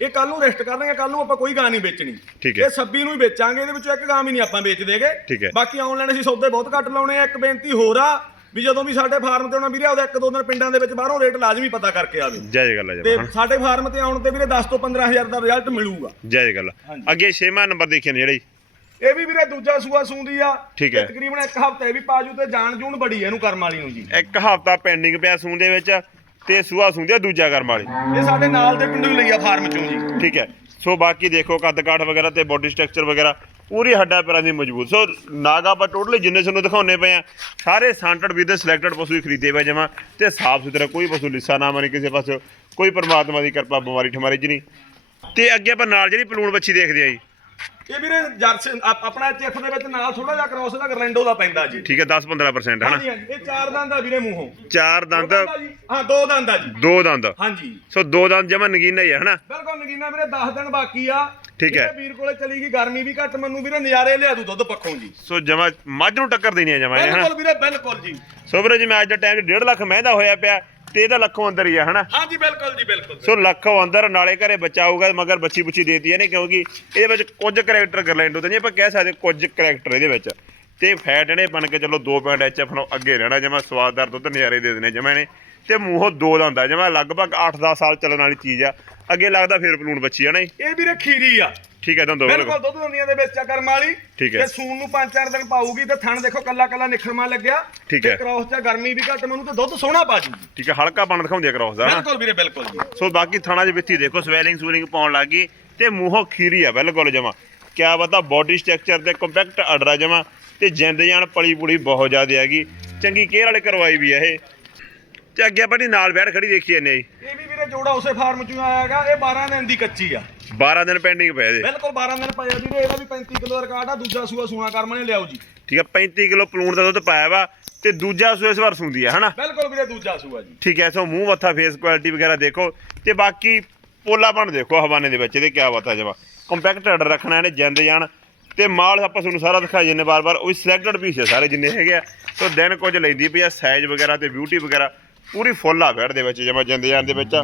Speaker 2: ਇਹ ਕੱਲ ਨੂੰ ਰੈਸਟ ਕਰਨਗੇ ਕੱਲ ਨੂੰ ਆਪਾਂ ਕੋਈ ਗਾਂ ਨਹੀਂ ਵੇਚਣੀ।
Speaker 1: ਠੀਕ ਹੈ।
Speaker 2: ਇਹ 26 ਨੂੰ ਹੀ ਵੇਚਾਂਗੇ ਇਹਦੇ ਵਿੱਚੋਂ ਇੱਕ ਗਾਂ ਵੀ ਨਹੀਂ ਆਪਾਂ ਵੇਚ ਦੇਗੇ।
Speaker 1: ਠੀਕ ਹੈ।
Speaker 2: ਬਾਕੀ ਆਨਲਾਈਨ ਅਸੀਂ ਸੌਦੇ ਬਹੁਤ ਘੱਟ ਲਾਉਣੇ ਆ ਇੱਕ ਬੇਨਤੀ ਹੋਰ ਆ ਵੀ ਜਦੋਂ ਵੀ ਸਾਡੇ ਫਾਰਮ ਤੇ ਆਉਣਾ ਵੀਰੇ ਉਹਦਾ ਇੱਕ ਦੋ ਦਿਨ ਪਿੰਡਾਂ ਦੇ ਵਿੱਚ ਬਾਹਰੋਂ ਰੇਟ ਲਾਜ਼ਮੀ ਪਤਾ ਕਰਕੇ ਆਵੇ।
Speaker 1: ਜੈ ਗੱਲ ਆ
Speaker 2: ਤੇ
Speaker 1: ਜਮਾ
Speaker 2: ਸਾਡੇ ਫਾਰਮ ਤੇ ਆਉਣ ਤੇ ਵੀਰੇ 10 ਤੋਂ 15000 ਦਾ ਰਿਜ਼ਲਟ ਮਿਲੂਗਾ।
Speaker 1: ਜੈ ਗੱਲ।
Speaker 2: ਹਾਂਜੀ।
Speaker 1: ਅੱਗੇ ਛੇਵਾਂ ਨੰਬਰ ਦੇਖੀਏ ਨੇ ਜਿਹੜੀ।
Speaker 2: ਇਹ ਵੀ ਵੀਰੇ ਦੂਜਾ ਸੂਆ ਸੂੰਦੀ ਆ।
Speaker 1: ਠੀਕ ਹੈ।
Speaker 2: ਤੇ ਤਕਰੀਬਨ ਇੱਕ ਹਫ਼ਤਾ ਇਹ ਵੀ ਪਾਜੂ ਤੇ ਜਾਣ ਜੂਣ ਬੜੀ ਆ ਇਹਨੂੰ ਕਰਮ ਵਾਲੀ ਨੂੰ ਜੀ।
Speaker 1: ਇੱਕ ਹਫਤਾ ਪੈਂਡਿੰਗ ਪਿਆ ਦੇ ਵਿੱਚ। ਤੇ ਸੂਆ ਸੂੰਦੀ ਦੂਜਾ ਕਰਮ ਵਾਲੀ।
Speaker 2: ਇਹ ਸਾਡੇ ਨਾਲ ਦੇ ਪਿੰਡੋਂ ਹੀ ਲਈ ਆ ਫਾਰਮ ਚੋਂ ਜੀ।
Speaker 1: ਠੀਕ ਹੈ। ਸੋ ਬਾਕੀ ਦੇਖੋ ਕੱਦ ਕਾਠ ਵਗੈਰਾ ਤੇ ਬੋਡੀ ਸਟਰਕਚਰ ਵਗੈਰਾ ਪੂਰੀ ਹੱਡਾ ਪੈਰਾਂ ਦੀ ਮਜ਼ਬੂਤ। ਸੋ ਨਾਗਾ ਆਪਾਂ ਟੋਟਲੀ ਜਿੰਨੇ ਤੁਹਾਨੂੰ ਦਿਖਾਉਨੇ ਪਏ ਆ ਸਾਰੇ ਸਾਂਟਡ ਵੀ ਦੇ ਸਿਲੈਕਟਡ ਪਸ਼ੂ ਹੀ ਖਰੀਦੇ ਪਏ ਜਮਾ ਤੇ ਸਾਫ਼ ਸੁਥਰਾ ਕੋਈ ਪਸ਼ੂ ਲਿੱਸਾ ਨਾ ਮਾਰੇ ਕਿਸੇ ਪਾਸੇ ਕੋਈ ਪਰਮਾਤਮਾ ਦੀ ਕਿਰਪਾ ਬਿਮਾਰੀ ਠਮਾਰੀ ਚ ਨਹੀਂ। ਤੇ ਅੱਗੇ ਆਪਾਂ ਨਾਲ ਜਿਹੜੀ ਪਲੂਣ ਬੱਚੀ ਦੇਖਦੇ ਆ ਜੀ
Speaker 2: ਇਹ ਵੀਰੇ ਜਰਸੀ ਆਪ- ਆਪਣਾ ਚਿੱਫ ਦੇ ਵਿੱਚ ਨਾਲ ਥੋੜਾ ਜਿਹਾ ਕ੍ਰੋਸ ਦਾ ਗਰਲੈਂਡੋ ਦਾ ਪੈਂਦਾ ਜੀ।
Speaker 1: ਠੀਕ ਹੈ 10-15% ਹਨਾ?
Speaker 2: ਹਾਂਜੀ ਹਾਂਜੀ ਇਹ ਚਾਰ ਦੰਦ ਆ ਵੀਰੇ ਮੂੰਹੋਂ।
Speaker 1: ਚਾਰ ਦੰਦ?
Speaker 2: ਦੋ ਜੀ। ਹਾਂ ਦੋ ਦੰਦ ਆ ਜੀ।
Speaker 1: ਦੋ ਦੰਦ?
Speaker 2: ਹਾਂਜੀ।
Speaker 1: ਸੋ ਦੋ ਦੰਦ ਜਮਾ ਨਗੀਨਾ ਹੀ ਹੈ ਹਨਾ?
Speaker 2: ਬਿਲਕੁਲ ਨਗੀਨਾ ਵੀਰੇ 10 ਦਿਨ ਬਾਕੀ ਆ।
Speaker 1: ਠੀਕ ਹੈ।
Speaker 2: ਇਹਦੇ ਵੀਰ ਕੋਲੇ ਚਲੀ ਗਈ ਗਰਮੀ ਵੀ ਘੱਟ ਮੈਨੂੰ ਵੀਰੇ ਨਜ਼ਾਰੇ ਲਿਆ ਦੂ ਦੁੱਧ ਪੱਖੋਂ ਜੀ।
Speaker 1: ਸੋ ਜਮਾ ਮੱਝ ਨੂੰ ਟੱਕਰ ਦੇਣੀ ਹੈ ਜਮਾ ਇਹ ਹਨਾ?
Speaker 2: ਬਿਲਕੁਲ ਵੀਰੇ ਬਿਲਕੁਲ ਜੀ।
Speaker 1: ਸੋ ਵੀਰੇ ਜਿਵੇਂ ਅੱਜ ਦਾ ਟਾਈਮ 1.5 ਲੱਖ ਮਹਿੰਦਾ ਹੋਇਆ ਪਿਆ। ਤੇ ਇਹਦਾ ਲੱਖੋਂ ਅੰਦਰ ਹੀ ਆ ਹਨਾ?
Speaker 2: ਹਾਂਜੀ ਬਿਲਕੁਲ ਜੀ ਬਿਲਕੁਲ
Speaker 1: ਸੋ ਲੱਖੋਂ ਅੰਦਰ ਨਾਲੇ ਘਰੇ ਬੱਚਾ ਆਊਗਾ ਮਗਰ ਬੱਚੀ ਬੁੱਚੀ ਦੇਤੀ ਨੇ ਕਿਉਂਕਿ ਇਹਦੇ ਵਿੱਚ ਕੁਝ ਕਰੈਕਟਰ ਗਰਲੈਂਡੋ ਤੇ ਨਹੀਂ ਆਪਾਂ ਕਹਿ ਸਕਦੇ ਕੁਝ ਕਰੈਕਟਰ ਇਹਦੇ ਵਿੱਚ। ਤੇ ਫੈਟ ਇਹਨੇ ਬਣ ਕੇ ਚਲੋ 2.8 ਨੂੰ ਅੱਗੇ ਰਹਿਣਾ ਜਮਾ ਸਵਾਦਦਾਰ ਦੁੱਧ ਨਜ਼ਾਰੇ ਦੇ ਦੇਣੇ ਜਮਾ ਨੇ ਤੇ ਮੂੰਹੋਂ ਦੋ ਦਾ ਹੁੰਦਾ ਜਮਾ ਲਗਭਗ 8-10 ਸਾਲ ਚੱਲਣ ਵਾਲੀ ਚੀਜ਼ ਆ। ਅੱਗੇ ਲੱਗਦਾ ਫੇਰ ਪਲੂਣ ਬੱਚੀ ਆ ਨਾ
Speaker 2: ਇਹ ਵੀਰੇ ਖੀਰੀ ਆ।
Speaker 1: ਠੀਕ ਹੈ ਤੁਹਾਨੂੰ
Speaker 2: ਬਿਲਕੁਲ ਦੁੱਧ ਦੁਨੀਆ ਦੇ ਵਿੱਚ ਆ ਕਰਮ ਵਾਲੀ।
Speaker 1: ਠੀਕ ਹੈ।
Speaker 2: ਤੇ ਸੂਣ ਨੂੰ 5-4 ਦਿਨ ਪਾਊਗੀ ਤੇ ਥਣ ਦੇਖੋ ਕੱਲਾ ਕੱਲਾ ਨਿਖਰਮਾ ਲੱਗਿਆ।
Speaker 1: ਠੀਕ
Speaker 2: ਤੇ
Speaker 1: ਹੈ।
Speaker 2: ਕ੍ਰੋਸ ਚ ਗਰਮੀ ਵੀ ਘੱਟ ਮੈਨੂੰ ਤੇ ਦੁੱਧ ਸੋਹਣਾ ਪਾ ਜੂਗੀ।
Speaker 1: ਠੀਕ ਹੈ ਹਲਕਾ ਬਣ ਦਿਖਾਉਂਦੀ ਆ ਕ੍ਰੋਸ ਦਾ।
Speaker 2: ਬਿਲਕੁਲ ਵੀਰੇ ਬਿਲਕੁਲ
Speaker 1: ਸੋ ਬਾਕੀ ਥਾਣਾ ਦੇ ਵਿੱਚੀ ਦੇਖੋ ਸਵੈਲਿੰਗ ਸਵੈਲਿੰਗ ਪਾਉਣ ਲੱਗੀ ਤੇ ਮੂੰਹੋਂ ਖੀਰੀ ਆ ਬਿਲਕੁਲ ਜਮਾ। ਕਿਆ ਬਤਾ ਬਾਡੀ ਸਟਰਕਚਰ ਤੇ ਕੰਪੈਕਟ ਆ ਜਮਾ ਤੇ ਜਿੰਦ ਜਾਨ ਪਲੀ ਪੁਲੀ ਬਹੁਤ ਜ਼ਿਆਦਾ ਹੈਗੀ ਚੰਗੀ ਕੇਅਰ ਵਾਲੇ ਕਰਵਾਈ ਵੀ ਇਹ। ਤੇ ਅੱਗੇ ਆਪਾਂ ਦੀ ਨਾਲ ਬੈਠ ਖੜੀ ਦੇਖੀ ਜਾਂਦੇ ਜੀ।
Speaker 2: ਇਹ ਵੀ ਵੀਰੇ ਜੋੜਾ ਉਸੇ ਫਾਰਮ ਚੋਂ ਆਇਆ ਹੈਗਾ ਇਹ 12 ਦਿਨ ਦੀ ਕੱਚੀ ਆ।
Speaker 1: 12 ਦਿਨ ਪੈਂਡਿੰਗ ਪਏ ਇਹਦੇ।
Speaker 2: ਬਿਲਕੁਲ 12 ਦਿਨ ਪਏ ਆ ਵੀਰੇ ਇਹਦਾ ਵੀ 35 ਕਿਲੋ ਦਾ ਰਿਕਾਰਡ ਆ ਦੂਜਾ ਸੂਆ ਸੂਣਾ ਕਰਮ ਨੇ ਲਿਆਓ ਜੀ।
Speaker 1: ਠੀਕ ਹੈ 35 ਕਿਲੋ ਪਲੂਣ ਦਾ ਦੁੱਧ ਪਾਇਆ ਵਾ ਤੇ ਦੂਜਾ ਸੂਏ ਇਸ ਵਾਰ ਸੁੰਦੀ ਆ ਹਨਾ?
Speaker 2: ਬਿਲਕੁਲ ਵੀਰੇ ਦੂਜਾ ਸੂਆ ਜੀ।
Speaker 1: ਠੀਕ ਹੈ ਸੋ ਮੂੰਹ ਮੱਥਾ ਫੇਸ ਕੁਆਲਿਟੀ ਵਗੈਰਾ ਦੇਖੋ ਤੇ ਬਾਕੀ ਪੋਲਾਪਣ ਦੇਖੋ ਹਵਾਨੇ ਦੇ ਵਿੱਚ ਇਹਦੇ ਕਿਆ ਬਤਾ ਜਮਾ ਕੰਪੈਕਟ ਆਰਡਰ ਰੱਖਣਾ ਇਹਨੇ ਜਿੰਦ ਜਾਨ। ਤੇ ਮਾਲ ਆਪਾਂ ਤੁਹਾਨੂੰ ਸਾਰਾ ਦਿਖਾਈ ਜੰਨੇ ਬਾਰ-ਬਾਰ ਉਹ ਸਿਲੈਕਟਡ ਪੀਸ ਹੈ ਸਾਰੇ ਜਿੰਨੇ ਹੈਗੇ ਆ। ਸੋ ਦਿਨ ਕੁਝ ਲੈਂਦੀ ਪਈ ਆ ਸਾਈਜ਼ ਵਗੈਰਾ ਤੇ ਬਿਊਟੀ ਵਗੈਰਾ। ਪੂਰੀ ਫੁੱਲ ਆ ਬੈਠ ਦੇ ਵਿੱਚ ਜਮਾ ਜਿੰਦ ਜਾਨ ਦੇ ਵਿੱਚ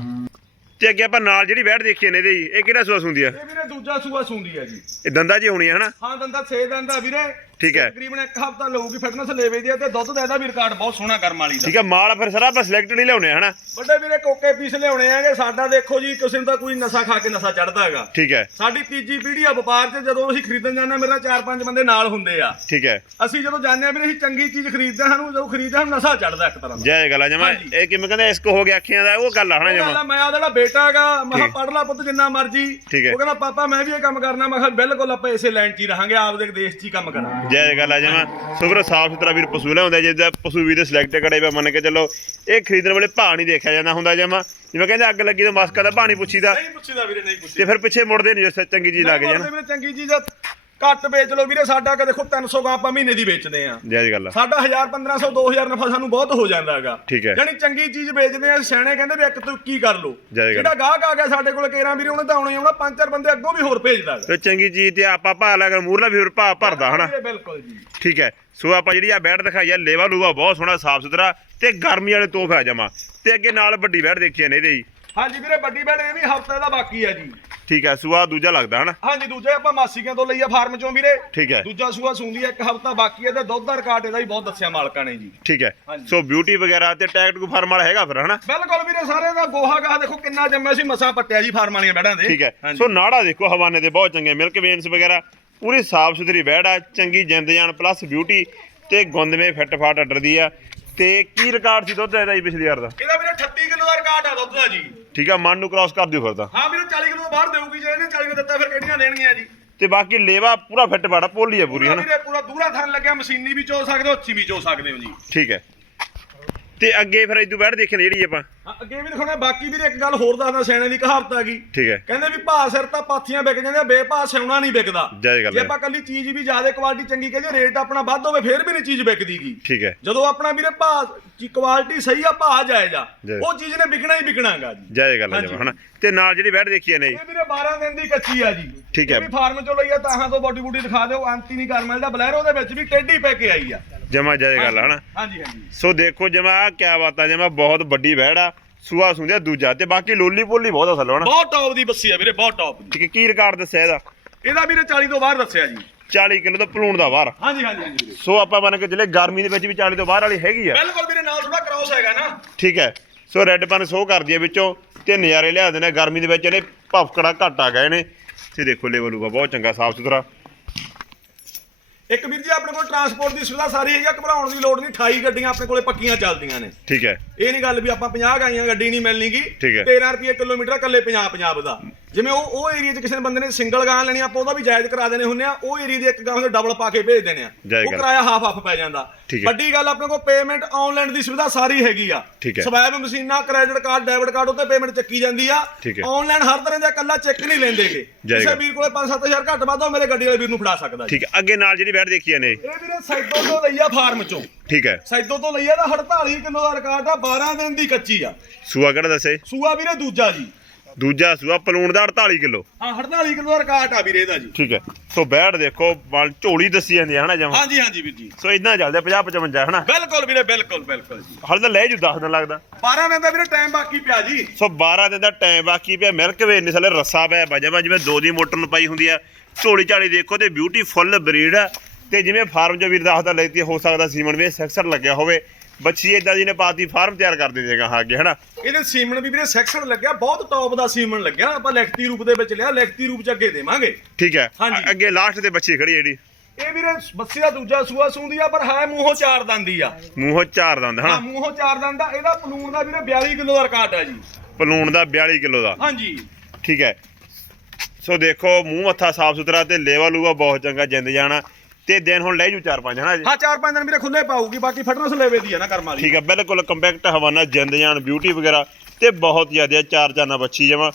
Speaker 1: ਤੇ ਅੱਗੇ ਆਪਾਂ ਨਾਲ ਜਿਹੜੀ ਬੈਠ ਦੇਖੀ ਨੇ ਇਹਦੇ ਜੀ ਇਹ ਕਿਹੜਾ ਸੂਆ ਹੁੰਦੀ ਆ?
Speaker 2: ਇਹ ਵੀਰੇ ਦੂਜਾ ਸੂਆ ਸੂੰਦੀ ਆ ਜੀ।
Speaker 1: ਇਹ ਦੰਦਾ ਜੀ ਹੋਣੀ ਆ ਹਨਾ?
Speaker 2: ਹਾਂ ਦੰਦਾ 6 ਦੰਦਾ ਵੀਰੇ।
Speaker 1: ਠੀਕ ਹੈ।
Speaker 2: ਤਕਰੀਬਨ ਇੱਕ ਹਫਤਾ ਲਊਗੀ ਫਿਟਨੈਸ ਲੈਵੇ ਦੀ ਤੇ ਦੁੱਧ ਦਾ ਇਹਦਾ ਵੀ ਰਿਕਾਰਡ ਬਹੁਤ ਸੋਹਣਾ ਕਰਮ ਵਾਲੀ ਦਾ।
Speaker 1: ਠੀਕ ਹੈ ਮਾਲ ਫਿਰ ਸਾਰਾ ਆਪਾਂ ਸਿਲੈਕਟਡ ਹੀ ਲਿਆਉਣੇ ਹਨਾ?
Speaker 2: ਵੱਡੇ ਵੀਰੇ ਕੋਕੇ ਪੀਸ ਲਿਆਉਣੇ ਆਗੇ ਸਾਡਾ ਦੇਖੋ ਜੀ ਕਿਸੇ ਨੂੰ ਤਾਂ ਕੋਈ ਨਸ਼ਾ ਖਾ ਕੇ ਨਸ਼ਾ ਚੜਦਾ ਹੈਗਾ।
Speaker 1: ਠੀਕ ਹੈ।
Speaker 2: ਸਾਡੀ ਤੀਜੀ ਪੀੜ੍ਹੀ ਆ ਵਪਾਰ 'ਚ ਜਦੋਂ ਅਸੀਂ ਖਰੀਦਣ ਜਾਂਦੇ ਮੇਰੇ ਨਾਲ ਚਾਰ ਪੰਜ ਬੰਦੇ ਨਾਲ ਹੁੰਦੇ ਆ।
Speaker 1: ਠੀਕ ਹੈ।
Speaker 2: ਅਸੀਂ ਜਦੋਂ ਜਾਂਦੇ ਆ ਵੀਰੇ ਅਸੀਂ ਚੰਗੀ ਚੀਜ਼ ਖਰੀਦਦੇ ਹਾਂ, ਸਾਨੂੰ ਜਦੋਂ ਖਰੀਦਦੇ ਹਾਂ ਨਸ਼ਾ ਚੜਦਾ ਇੱਕ ਤਰ੍ਹਾਂ ਦਾ।
Speaker 1: ਜੈ ਗੱਲ ਜਮਾ।
Speaker 2: ਹਾਂਜੀ।
Speaker 1: ਇਹ ਕਿਵੇਂ ਕਹਿੰਦੇ ਇਸਕ ਹੋ ਗਿਆ ਅੱਖੀਆਂ ਦਾ ਉਹ ਗੱਲ ਆ ਹਨਾ
Speaker 2: ਉਹ
Speaker 1: ਜਮਾ?
Speaker 2: ਮੈਂ ਆ ਜਿਹੜਾ ਬੇਟਾ ਹੈਗਾ ਮੈਂ ਕਿਹਾ
Speaker 1: ਠੀਕ।
Speaker 2: ਪੜ ਲਾ ਪੁੱਤ ਜਿੰਨਾ ਮਰਜ਼ੀ।
Speaker 1: ਠੀਕ ਹੈ।
Speaker 2: ਉਹ ਕਹਿੰਦਾ ਪਾਪਾ ਮੈਂ ਵੀ ਇਹ ਕੰਮ ਕਰਨਾ। ਮੈਂ ਕਿਹਾ ਬਿਲਕੁਲ ਆਪਾਂ ਇਸੇ ਲਾਈਨ 'ਚ ਹੀ ਰਹਾਂਗੇ ਆਪਦੇ ਦੇਸ਼ 'ਚ ਹੀ ਕੰਮ ਕਰਾਂਗੇ।
Speaker 1: ਜੈ ਗੱਲ ਆ ਜਮਾ ਸੁਬਰ ਸਾਫ਼ ਸੁਥਰਾ ਵੀਰ ਪਸ਼ੂ ਲਿਆਉਂਦਾ ਜਿੱਦਾਂ ਪਸ਼ੂ ਵੀਰ ਦੇ ਸਿਲੈਕਟ ਕਰੇ ਪਏ ਮੰਨ ਕੇ ਚੱਲੋ ਇਹ ਖਰੀਦਣ ਵੇਲੇ ਭਾਅ ਨਹੀਂ ਦੇਖਿਆ ਜਾਂਦਾ ਹੁੰਦਾ ਜਮਾ। ਜਿਵੇਂ ਕਹਿੰਦੇ ਅੱਗ ਲੱਗੀ ਤਾਂ ਮਸਕਾ ਦਾ ਭਾਅ ਨਹੀਂ ਪੁੱਛੀਦਾ।
Speaker 2: ਨਹੀਂ ਪੁੱਛੀਦਾ ਵੀਰੇ ਨਹੀਂ
Speaker 1: ਤੇ
Speaker 2: ਪੁੱਛੀਦਾ
Speaker 1: ਫਿਰ ਪਿੱਛੇ ਮੁੜਦੇ ਨਹੀਂ ਜਿਸ ਚੰਗੀ ਚੀਜ਼ ਲੱਗ ਜਾਣ।
Speaker 2: ਵੀਰੇ ਚੰਗੀ ਚੀਜ਼ ਆ, ਘੱਟ ਵੇਚ ਲਓ ਵੀਰੇ ਸਾਡਾ ਕਿ ਦੇਖੋ 300 ਗਾਂ ਆਪਾਂ ਮਹੀਨੇ ਦੀ ਵੇਚਦੇ ਆ
Speaker 1: ਜੈ ਗੱਲ ਆ।
Speaker 2: ਸਾਡਾ 1000 1500 2000 ਨਫਾ ਸਾਨੂੰ ਬਹੁਤ ਹੋ ਜਾਂਦਾ ਹੈਗਾ।
Speaker 1: ਠੀਕ ਹੈ।
Speaker 2: ਯਾਨੀ ਚੰਗੀ ਚੀਜ਼ ਵੇਚਦੇ ਆ ਸਿਆਣੇ ਕਹਿੰਦੇ ਵੀ ਇੱਕ ਤੂੰ ਕੀ ਕਰ ਲੋ
Speaker 1: ਜੈ ਗੱਲ।
Speaker 2: ਜਿਹੜਾ ਗਾਹਕ ਆ ਗਿਆ ਸਾਡੇ ਕੋਲ ਕੇਰਾਂ ਵੀਰੇ ਉਹਨੇ ਤਾਂ ਆਉਣਾ ਹੀ ਆਉਣਾ ਪੰਜ ਚਾਰ ਬੰਦੇ ਅੱਗੋਂ ਵੀ ਹੋਰ ਭੇਜਦਾ
Speaker 1: ਤੇ ਚੰਗੀ ਚੀਜ਼ ਤੇ ਆਪਾਂ ਭਾਅ ਲਾ ਕੇ ਮੂਰਲਾ ਵੀ ਫਿਰ ਭਾਅ ਭਰਦਾ ਹਨਾ?
Speaker 2: ਬਿਲਕੁਲ ਜੀ
Speaker 1: ਠੀਕ ਹੈ। ਸੋ ਆਪਾਂ ਜਿਹੜੀ ਆ ਬੈਠ ਦਿਖਾਈ ਆ ਲੇਵਾ ਲੂਵਾ ਬਹੁਤ ਸੋਹਣਾ ਸਾਫ਼ ਸੁਥਰਾ ਤੇ ਗਰਮੀ ਵਾਲੇ ਤੋਹਫੇ ਆ ਜਮਾ। ਤੇ ਅੱਗੇ ਨਾਲ ਵੱਡੀ ਬੈਠ ਦੇਖੀ ਨੇ ਇਹਦੇ ਜੀ।
Speaker 2: ਹਾਂਜੀ ਵੀਰੇ ਵੱਡੀ ਬੈਡ ਇਹ ਵੀ ਹਫ਼ਤੇ ਦਾ ਬਾਕੀ ਆ ਜੀ।
Speaker 1: ਠੀਕ ਹੈ ਸੂਆ ਦੂਜਾ ਲੱਗਦਾ ਹਨਾ?
Speaker 2: ਹਾਂਜੀ ਦੂਜੇ ਆਪਾਂ ਮਾਸੀਆਂ ਤੋਂ ਲਈ ਆ ਫਾਰਮ ਚੋਂ ਵੀਰੇ।
Speaker 1: ਠੀਕ ਹੈ।
Speaker 2: ਦੂਜਾ ਸੂਆ ਸੂੰਦੀ ਆ ਇੱਕ ਹਫਤਾ ਬਾਕੀ ਹੈ ਤੇ ਦੁੱਧ ਦਾ ਰਿਕਾਰਡ ਇਹਦਾ ਵੀ ਬਹੁਤ ਦੱਸਿਆ ਮਾਲਕਾਂ ਨੇ ਜੀ।
Speaker 1: ਠੀਕ ਹੈ।
Speaker 2: ਹਾਂਜੀ।
Speaker 1: ਸੋ ਬਿਊਟੀ ਵਗੈਰਾ ਤੇ ਟੈਗਟ ਕੋ ਫਾਰਮ ਵਾਲਾ ਹੈਗਾ ਫਿਰ ਹਨਾ?
Speaker 2: ਬਿਲਕੁਲ ਵੀਰੇ ਸਾਰੇ ਦਾ ਗੋਹਾ ਗਾਹ ਦੇਖੋ ਕਿੰਨਾ ਜੰਮਿਆ ਸੀ ਮਸਾਂ ਪੱਟਿਆ ਜੀ ਫਾਰਮ ਵਾਲੀਆਂ ਬੈੜਾਂ ਦੇ।
Speaker 1: ਠੀਕ ਹੈ।
Speaker 2: ਹਾਂਜੀ।
Speaker 1: ਸੋ ਨਾੜਾ ਦੇਖੋ ਹਵਾਨੇ ਦੇ ਬਹੁਤ ਚੰਗੇ ਮਿਲਕ ਵੇਨਸ ਵਗੈਰਾ ਪੂਰੀ ਸਾਫ਼ ਸੁਥਰੀ ਬੈੜ ਆ ਚੰਗੀ ਜਿੰਦ ਜਾਨ ਪਲੱਸ ਬਿਊਟੀ ਤੇ ਗੁੰਦਵੇਂ ਫਿੱਟ ਫਾਟ ਅੱਡਰ ਦੀ ਆ। ਤੇ ਕੀ ਰਿਕਾਰਡ ਸੀ ਦੁੱਧ ਦਾ ਇਹਦਾ ਜੀ ਪਿਛਲੀ ਵਾਰ ਦਾ?
Speaker 2: ਇਹਦਾ ਵੀਰੇ 38 ਕਿਲੋ ਦਾ ਰਿਕਾਰਡ ਆ ਦੁੱਧ ਦਾ ਜੀ।
Speaker 1: ਠੀਕ ਆ ਮਨ ਨੂੰ ਕ੍ਰਾਸ ਕਰ ਦਿਓ ਫਿਰ ਤਾਂ।
Speaker 2: ਹਾਂ ਵੀਰੇ 40 ਕਿਲੋ ਬਾਹਰ ਦੇਊਗੀ ਜੇ ਇਹਨੇ 40 ਕਿਲੋ ਦਿੱਤਾ ਫਿਰ ਕਿਹੜੀਆਂ ਦੇਣਗੀਆਂ ਜੀ?
Speaker 1: ਤੇ ਬਾਕੀ ਲੇਵਾ ਪੂਰਾ ਫਿੱਟ ਬਾੜਾ ਪੋਲੀ ਆ ਪੂਰੀ
Speaker 2: ਪੂਰਾ
Speaker 1: ਹਨਾ?
Speaker 2: ਵੀਰੇ ਪੂਰਾ ਦੂਰਾ ਥਣ ਲੱਗਿਆ ਮਸ਼ੀਨੀ ਵੀ ਚੋ ਸਕਦੇ ਹੋ ਅੱਛੀ ਵੀ ਚੋ ਸਕਦੇ ਹੋ ਜੀ।
Speaker 1: ਠੀਕ ਹੈ। ਤੇ ਅੱਗੇ ਫਿਰ ਇਦੋਂ ਬੈਠ ਦੇਖਣ ਜਿਹੜੀ ਆਪਾਂ।
Speaker 2: ਹਾਂ, ਅੱਗੇ ਵੀ ਦਿਖਾਉਣਾ ਬਾਕੀ ਵੀਰੇ ਇੱਕ ਗੱਲ ਹੋਰ ਦੱਸਦਾ ਸਿਆਣੇ ਦੀ ਕਹਾਵਤ ਆ ਗਈ।
Speaker 1: ਠੀਕ ਹੈ।
Speaker 2: ਕਹਿੰਦੇ ਵੀ ਭਾਅ ਸਿਰ ਤਾਂ ਪਾਥੀਆਂ ਵਿਕ ਜਾਂਦੀਆਂ ਬੇਭਾਅ ਸਿਉਣਾ ਨਹੀਂ ਵਿਕਦਾ।
Speaker 1: ਜਾਇਜ਼ ਗੱਲ
Speaker 2: ਜੇ
Speaker 1: ਹੈ।
Speaker 2: ਆਪਾਂ ਕੱਲੀ ਚੀਜ਼ ਵੀ ਜ਼ਿਆਦਾ ਕੁਆਲਿਟੀ ਚੰਗੀ ਕਹੀਏ ਰੇਟ ਆਪਣਾ ਵੱਧ ਹੋਵੇ ਫੇਰ ਵੀ ਨਹੀਂ ਚੀਜ਼ ਵਿਕਦੀਗੀ
Speaker 1: ਠੀਕ ਹੈ।
Speaker 2: ਜਦੋਂ ਆਪਣਾ ਵੀਰੇ ਭਾਅ ਦੀ ਕੁਆਲਿਟੀ ਸਹੀ ਆ ਭਾਅ ਜਾਇਜ਼ ਆ
Speaker 1: ਜਾਇਜ਼।
Speaker 2: ਉਹ ਚੀਜ਼ ਨੇ ਵਿਕਣਾ ਹੀ ਵਿਕਣਾਗਾ ਜੀ।
Speaker 1: ਜਾਇਜ਼ ਗੱਲ ਹੈ
Speaker 2: ਹਾਂਜੀ।
Speaker 1: ਜਮਾ ਹਨਾ। ਤੇ ਨਾਲ ਜਿਹੜੀ ਬੈਠ ਦੇਖੀ ਆ ਨੇ
Speaker 2: ਇਹ ਵੀਰੇ 12 ਦਿਨ ਦੀ ਕੱਚੀ ਆ ਜੀ।
Speaker 1: ਠੀਕ ਹੈ।
Speaker 2: ਇਹ ਵੀ ਫਾਰਮ ਚੋਂ ਲਈ ਆ ਤਾਹਾਂ ਤੋਂ ਬੋਡੀ ਬੂਡੀ ਦਿਖਾ ਦਿਓ ਅੰਤੀ ਨਹੀਂ ਕਰ ਮਿਲਦਾ ਬਲੈਰੋ ਦੇ ਵਿੱਚ ਵੀ ਟੇਢੀ ਪੈ ਕੇ ਆਈ ਆ।
Speaker 1: ਜਮਾ ਜਾਇਜ਼ ਗੱਲ ਆ ਹਨਾ?
Speaker 2: ਹਾਂਜੀ ਹਾਂਜੀ।
Speaker 1: ਸੋ ਦੇਖੋ ਜਮਾ ਕਿਆ ਬਾਤਾਂ ਜਮਾ ਬਹੁਤ ਵੱਡੀ ਬੈੜ ਆ ਸੂਆ ਸੁੰਦਿਆ ਦੂਜਾ ਤੇ ਬਾਕੀ ਲੋਲੀ ਪੋਲੀ ਬਹੁਤ ਅਸਲ ਹਨਾ?
Speaker 2: ਬਹੁਤ ਟੌਪ ਦੀ ਬੱਸੀ ਆ ਵੀਰੇ ਬਹੁਤ ਟੌਪ ਦੀ।
Speaker 1: ਠੀਕ ਹੈ ਕੀ ਰਿਕਾਰਡ ਦੱਸਿਆ ਇਹਦਾ?
Speaker 2: ਇਹਦਾ ਵੀਰੇ 40 ਤੋਂ ਬਾਹਰ ਦੱਸਿਆ ਜੀ।
Speaker 1: 40 ਕਿਲੋ ਦਾ ਪਲੂਣ ਦਾ ਬਾਹਰ
Speaker 2: ਹਾਂਜੀ ਹਾਂਜੀ ਹਾਂਜੀ ਵੀਰੇ।
Speaker 1: ਸੋ ਆਪਾਂ ਮੰਨ ਕੇ ਚੱਲੇ ਗਰਮੀ ਦੇ ਵਿੱਚ ਵੀ 40 ਤੋਂ ਬਾਹਰ ਵਾਲੀ ਹੈਗੀ ਆ।
Speaker 2: ਬਿਲਕੁਲ ਵੀਰੇ ਨਾਲ ਥੋੜਾ ਕ੍ਰਾਸ ਹੈਗਾ ਨਾ।
Speaker 1: ਠੀਕ ਹੈ। ਸੋ ਰੈੱਡ ਪਨ ਸੋ ਕਰਦੀ ਹੈ ਵਿੱਚੋਂ ਤੇ ਨਜ਼ਾਰੇ ਲਿਆ ਦਿੰਦੇ ਨੇ ਗਰਮੀ ਦੇ ਵਿੱਚ ਇਹਨੇ ਭਫਕੜਾ ਘੱਟ ਆ ਗਏ ਨੇ। ਤੇ ਦੇਖੋ ਲੈਵਲ ਉਗਾ ਬਹੁਤ ਚੰਗਾ ਸਾਫ਼ ਸੁਥਰਾ
Speaker 2: ਇੱਕ ਵੀਰ ਜੀ ਆਪਣੇ ਕੋਲ ਟਰਾਂਸਪੋਰਟ ਦੀ ਸੁਵਿਧਾ ਸਾਰੀ ਹੈਗੀ ਆ ਘਬਰਾਉਣ ਦੀ ਲੋੜ ਨਹੀਂ 28 ਗੱਡੀਆਂ ਆਪਣੇ ਕੋਲੇ ਪੱਕੀਆਂ ਚੱਲਦੀਆਂ ਨੇ।
Speaker 1: ਠੀਕ ਹੈ।
Speaker 2: ਇਹ ਨਹੀਂ ਗੱਲ ਵੀ ਆਪਾਂ 50 ਗਾਈਆਂ ਗੱਡੀ ਨਹੀਂ ਮਿਲਣੀਗੀ
Speaker 1: ਠੀਕ ਹੈ।
Speaker 2: 13 ਰੁਪਏ ਕਿਲੋਮੀਟਰ ਆ, ਇਕੱਲੇ 50 50 ਦਾ। ਜਿਵੇਂ ਉਹ ਉਹ ਏਰੀਆ 'ਚ ਕਿਸੇ ਨੇ ਬੰਦੇ ਨੇ ਸਿੰਗਲ ਗਾਂ ਲੈਣੀ ਆਪਾਂ ਉਹਦਾ ਵੀ ਜਾਇਜ਼ ਕਰਾ ਦੇਣੇ ਹੁੰਨੇ ਆ। ਉਹ ਏਰੀਆ ਦੇ ਇੱਕ ਗਾਂ ਦੇ ਡਬਲ ਪਾ ਕੇ ਭੇਜ ਦੇਣੇ ਆ।
Speaker 1: ਜਾਇਜ਼
Speaker 2: ਉਹ
Speaker 1: ਗੱਲ।
Speaker 2: ਕਿਰਾਇਆ ਹਾਫ ਹਾਫ ਪੈ ਜਾਂਦਾ।
Speaker 1: ਠੀਕ ਹੈ।
Speaker 2: ਵੱਡੀ ਗੱਲ ਆਪਣੇ ਕੋਲ ਪੇਮੈਂਟ ਆਨਲਾਈਨ ਦੀ ਸੁਵਿਧਾ ਸਾਰੀ ਹੈਗੀ ਆ।
Speaker 1: ਠੀਕ ਹੈ।
Speaker 2: ਸਵੈਬ ਮਸ਼ੀਨਾਂ ਕ੍ਰੈਡਿਟ ਕਾਰਡ ਡੈਬਿਟ ਕਾਰਡ ਉੱਤੇ ਪੇਮੈਂਟ ਚੱਕੀ ਜਾਂਦੀ ਆ।
Speaker 1: ਠੀਕ ਹੈ।
Speaker 2: ਆਨਲਾਈਨ ਹਰ ਤਰ੍ਹਾਂ ਦਾ ਇਕੱਲਾ ਚੈੱਕ ਨਹੀਂ ਲੈਂਦੇਗੇ
Speaker 1: ਜਾਇਜ਼
Speaker 2: ਕਿਸੇ
Speaker 1: ਗੱਲ।
Speaker 2: ਵੀਰ ਕੋਲੇ 5-7000 ਘੱਟ ਵੱਧ ਉਹ ਮੇਰੇ ਗੱਡੀ ਵਾਲੇ ਵੀਰ ਨੂੰ ਫੜਾ ਸਕਦਾ ਜੀ।
Speaker 1: ਠੀਕ ਹੈ। ਅੱਗੇ ਨਾਲ ਜਿਹੜੀ ਬੈਠ ਦੇਖੀ ਨੇ
Speaker 2: ਇਹ ਵੀਰੇ ਸੈਦੋ ਤੋਂ ਲਈ ਆ ਫਾਰਮ ਚੋਂ।
Speaker 1: ਠੀਕ ਹੈ।
Speaker 2: ਸੈਦੋ ਤੋਂ ਲਈ ਆ ਦਾ 48 ਕਿਲੋ ਦਾ ਰਿਕਾਰਡ ਆ 12 ਦਿਨ ਦੀ ਕੱਚੀ ਆ।
Speaker 1: ਸੂਆ ਕਿਹੜਾ ਦੱਸੇ?
Speaker 2: ਸੂਆ ਵੀਰੇ ਦੂਜਾ ਜੀ।
Speaker 1: ਦੂਜਾ ਸੂਆ ਪਲੂਣ ਦਾ 48 ਕਿਲੋ।
Speaker 2: ਹਾਂ 48 ਕਿਲੋ ਦਾ ਰਿਕਾਰਡ ਆ ਵੀਰੇ ਇਹਦਾ ਜੀ।
Speaker 1: ਠੀਕ ਹੈ। ਸੋ ਬੈਠ ਦੇਖੋ ਬਲ ਝੋਲੀ ਦੱਸੀ ਜਾਂਦੀ ਹੈ ਹਨਾ ਜਮਾ?
Speaker 2: ਹਾਂਜੀ ਹਾਂਜੀ ਵੀਰ ਜੀ।
Speaker 1: ਸੋ ਇਦਾਂ ਚੱਲਦੇ 50 55 ਹਨਾ?
Speaker 2: ਬਿਲਕੁਲ ਵੀਰੇ ਬਿਲਕੁਲ ਬਿਲਕੁਲ ਜੀ।
Speaker 1: ਹਲ ਤਾਂ ਲੈ ਜੂ 10 ਦਿਨ ਲੱਗਦਾ।
Speaker 2: 12 ਦਿਨ ਦਾ ਵੀਰੇ ਟਾਈਮ ਬਾਕੀ ਪਿਆ ਜੀ।
Speaker 1: ਸੋ 12 ਦਿਨ ਦਾ ਟਾਈਮ ਬਾਕੀ ਪਿਆ ਮਿਲਕ ਵੇ ਨਹੀਂ ਥੱਲੇ ਰੱਸਾ ਪਿਆ ਬਜਾ ਜਿਵੇਂ ਦੋ ਦੀ ਮੋਟਰ ਨੂੰ ਪਾਈ ਹੁੰਦੀ ਆ। ਝੋਲੀ ਝਾਲੀ ਦੇਖੋ ਤੇ ਬਿਊਟੀਫੁੱਲ ਬਰੀਡ ਆ। ਤੇ ਜਿਵੇਂ ਫਾਰਮ ਜੋ ਵੀਰ ਦੱਸਦਾ ਲੈਤੀ ਹੋ ਸਕਦਾ ਸੀਮਨ ਵੀ ਸੈਕਸਰ ਲੱਗਿਆ ਹੋਵੇ। ਬੱਚੀ ਇਦਾਂ ਦੀ ਨੇ ਪਾਤੀ ਫਾਰਮ ਤਿਆਰ ਕਰ ਦੇ ਦੇਗਾ ਹਾਂ ਅੱਗੇ ਹਨਾ?
Speaker 2: ਇਹਦੇ ਸੀਮਨ ਵੀ ਵੀਰੇ ਸੈਕਸ਼ਨ ਲੱਗਿਆ ਬਹੁਤ ਟੌਪ ਦਾ ਸੀਮਨ ਲੱਗਿਆ ਆਪਾਂ ਲਿਖਤੀ ਰੂਪ ਦੇ ਵਿੱਚ ਲਿਆ ਲਿਖਤੀ ਰੂਪ ਚ ਅੱਗੇ ਦੇਵਾਂਗੇ।
Speaker 1: ਠੀਕ ਹੈ
Speaker 2: ਹਾਂਜੀ।
Speaker 1: ਅੱਗੇ ਲਾਸਟ ਤੇ ਬੱਚੀ ਖੜੀ ਜਿਹੜੀ।
Speaker 2: ਇਹ ਵੀਰੇ ਬੱਸੀ ਦਾ ਦੂਜਾ ਸੂਆ ਸੂੰਦੀ ਆ ਪਰ ਹੈ ਮੂੰਹੋਂ ਚਾਰ ਦੰਦੀ ਆ।
Speaker 1: ਮੂੰਹੋਂ ਚਾਰ ਦੰਦ
Speaker 2: ਹਾਂ
Speaker 1: ਹਨਾ
Speaker 2: ਮੂੰਹੋਂ ਚਾਰ ਦੰਦ ਦਾ ਇਹਦਾ ਪਲੂਣ ਦਾ ਵੀਰੇ 42 ਕਿਲੋ ਦਾ ਰਿਕਾਰਡ ਆ ਜੀ।
Speaker 1: ਪਲੂਣ ਦਾ 42 ਕਿਲੋ ਦਾ।
Speaker 2: ਹਾਂਜੀ।
Speaker 1: ਠੀਕ ਹੈ। ਸੋ ਦੇਖੋ ਮੂੰਹ ਮੱਥਾ ਸਾਫ਼ ਸੁਥਰਾ ਤੇ ਲੇਵਾ ਲੂਗਾ ਬਹੁਤ ਚੰਗਾ ਜਿੰਦ ਜਾਣਾ। ਤੇ ਦਿਨ ਹੁਣ ਲੈ ਜੂ ਚਾਰ ਪੰਜ ਹਨਾ ਜੀ?
Speaker 2: ਹਾਂ ਚਾਰ ਪੰਜ ਦਿਨ ਵੀਰੇ ਖੁੱਲੇ ਪਾਊਗੀ ਬਾਕੀ ਫਟਨਸ ਲੈਵੇ ਦੀ ਆ ਨਾ ਕਰਮ ਵਾਲੀ।
Speaker 1: ਠੀਕ ਹੈ ਬਿਲਕੁਲ ਕੰਪੈਕਟ ਹਵਾਨਾ ਜਿੰਦ ਜਾਨ ਬਿਊਟੀ ਵਗੈਰਾ ਤੇ ਬਹੁਤ ਜ਼ਿਆਦਾ ਚਾਰ ਚਾਨਾ ਬੱਚੀ ਜਮਾ।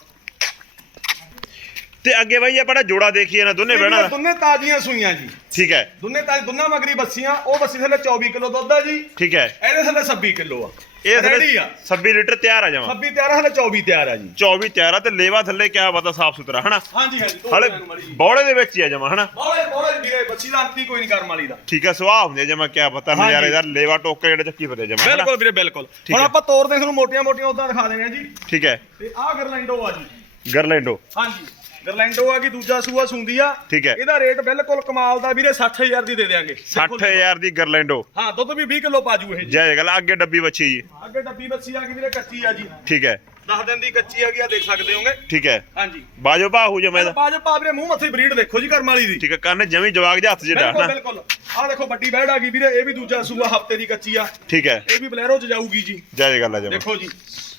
Speaker 1: ਤੇ ਅੱਗੇ ਬਾਈ ਆਪਣਾ ਜੋੜਾ ਦੇਖੀਏ ਨਾ ਦੋਨੇ
Speaker 2: ਇਹ
Speaker 1: ਬਹਿਣਾ।
Speaker 2: ਦੋਨੇ ਤਾਜ਼ੀਆਂ ਸੂਈਆਂ ਜੀ।
Speaker 1: ਠੀਕ ਹੈ।
Speaker 2: ਦੋਨੇ ਤਾਜ਼ ਦੋਨਾਂ ਮਗਰੀ ਬੱਸੀਆਂ ਉਹ ਬੱਸੀ ਥੱਲੇ 24 ਕਿਲੋ ਦੁੱਧ ਆ ਜੀ।
Speaker 1: ਠੀਕ ਹੈ।
Speaker 2: ਇਹਦੇ ਥੱਲੇ 26 ਕਿਲੋ ਆ।
Speaker 1: ਇਹ
Speaker 2: ਰੈਡੀ ਆ।
Speaker 1: 26 ਲੀਟਰ ਤਿਆਰ ਆ ਜਮਾ।
Speaker 2: 26 ਤਿਆਰ ਆ ਹਲੇ 24 ਤਿਆਰ ਆ ਜੀ।
Speaker 1: 24 ਤਿਆਰ ਆ ਤੇ ਲੇਵਾ ਥੱਲੇ ਕਿਆ ਪਤਾ ਸਾਫ਼ ਸੁਥਰਾ ਹਨਾ?
Speaker 2: ਹਾਂਜੀ ਹਾਂਜੀ
Speaker 1: ਹਲੇ ਬੌੜੇ ਦੇ ਵਿੱਚ ਹੀ ਆ ਜਮਾ ਹਨਾ?
Speaker 2: ਬੋਲੇ ਬੋਲੇ ਵੀਰੇ ਬੱਸੀ ਦਾ ਅੰਤੀ ਕੋਈ ਨਹੀਂ ਕਰਮ ਵਾਲੀ ਦਾ।
Speaker 1: ਠੀਕ ਹੈ ਸੁਆਹ ਹੁੰਦੇ ਜਮਾ ਕਿਆ ਪਤਾ। ਨਜ਼ਾਰੇਦਾਰ ਲੇਵਾ ਟੋਕਰ ਜਿਹੜੇ ਚੱਕੀ ਫਤੇ ਜਮਾ
Speaker 2: ਬਿਲਕੁਲ ਵੀਰੇ ਬਿਲਕੁਲ। ਹੁਣ। ਆਪਾਂ ਤੋਰਦੇ ਤੁਹਾਨੂੰ ਮੋਟੀਆਂ ਮੋਟੀਆਂ ਉਦਾਂ ਦਿਖਾ ਦੇਣੇ ਆ ਜੀ।
Speaker 1: ਠੀਕ ਹੈ
Speaker 2: ਤੇ ਆਹ ਗਰਲੈਂਡੋ ਆ ਜੀ।
Speaker 1: ਗਰਲੈਂਡੋ।
Speaker 2: ਹਾਂਜੀ। ਗਰਲੈਂਡੋ ਆ ਗਈ ਦੂਜਾ ਸੂਆ ਸੁੰਦੀ ਆ
Speaker 1: ਠੀਕ ਹੈ।
Speaker 2: ਇਹਦਾ ਰੇਟ ਬਿਲਕੁਲ ਕਮਾਲ ਦਾ ਵੀਰੇ 60000 ਦੀ ਦੇ ਦੇਾਂਗੇ
Speaker 1: 60000 ਦੀ ਗਰਲੈਂਡੋ।
Speaker 2: ਹਾਂ ਦੁੱਧ ਵੀ 20 ਕਿਲੋ ਪਾਜੂ ਇਹ ਜੀ।
Speaker 1: ਜੈ ਗੱਲ ਅੱਗੇ ਡੱਬੀ ਬੱਚੀ ਜੀ।
Speaker 2: ਅੱਗੇ ਡੱਬੀ ਬੱਸੀ ਆ ਗਈ ਵੀਰੇ ਕੱਚੀ ਆ ਜੀ।
Speaker 1: ਠੀਕ ਹੈ।
Speaker 2: 10 ਦਿਨ ਦੀ ਕੱਚੀ ਹੈਗੀ ਆ ਦੇਖ ਸਕਦੇ ਹੋਗੇ।
Speaker 1: ਠੀਕ ਹੈ।
Speaker 2: ਹਾਂਜੀ।
Speaker 1: ਬਾਜੋ ਬਾਹੂ ਜਮਾ ਇਹਦਾ
Speaker 2: ਪਾਜ ਪਾ ਵੀਰੇ ਮੂੰਹ ਮੱਥੇ ਬਰੀਡ ਦੇਖੋ ਜੀ ਕਰਮ ਵਾਲੀ ਦੀ।
Speaker 1: ਠੀਕ ਹੈ ਕੰਨ ਜਮੀ ਜਵਾਗ ਦੇ ਹੱਥ
Speaker 2: ਬਿਲਕੁਲ
Speaker 1: ਹਨਾ
Speaker 2: ਬਿਲਕੁਲ ਆਹ ਦੇਖੋ ਵੱਡੀ ਬੈੜ ਆ ਗਈ ਵੀਰੇ ਇਹ ਵੀ ਦੂਜਾ ਸੂਆ ਹਫ਼ਤੇ ਦੀ ਕੱਚੀ ਆ।
Speaker 1: ਠੀਕ ਹੈ।
Speaker 2: ਇਹ ਵੀ ਬਲੈਰੋ ਚ ਜਾਊਗੀ ਜੀ।
Speaker 1: ਜੈ ਗੱਲ ਆ ਜਮਾ।
Speaker 2: ਦੇਖੋ ਜੀ।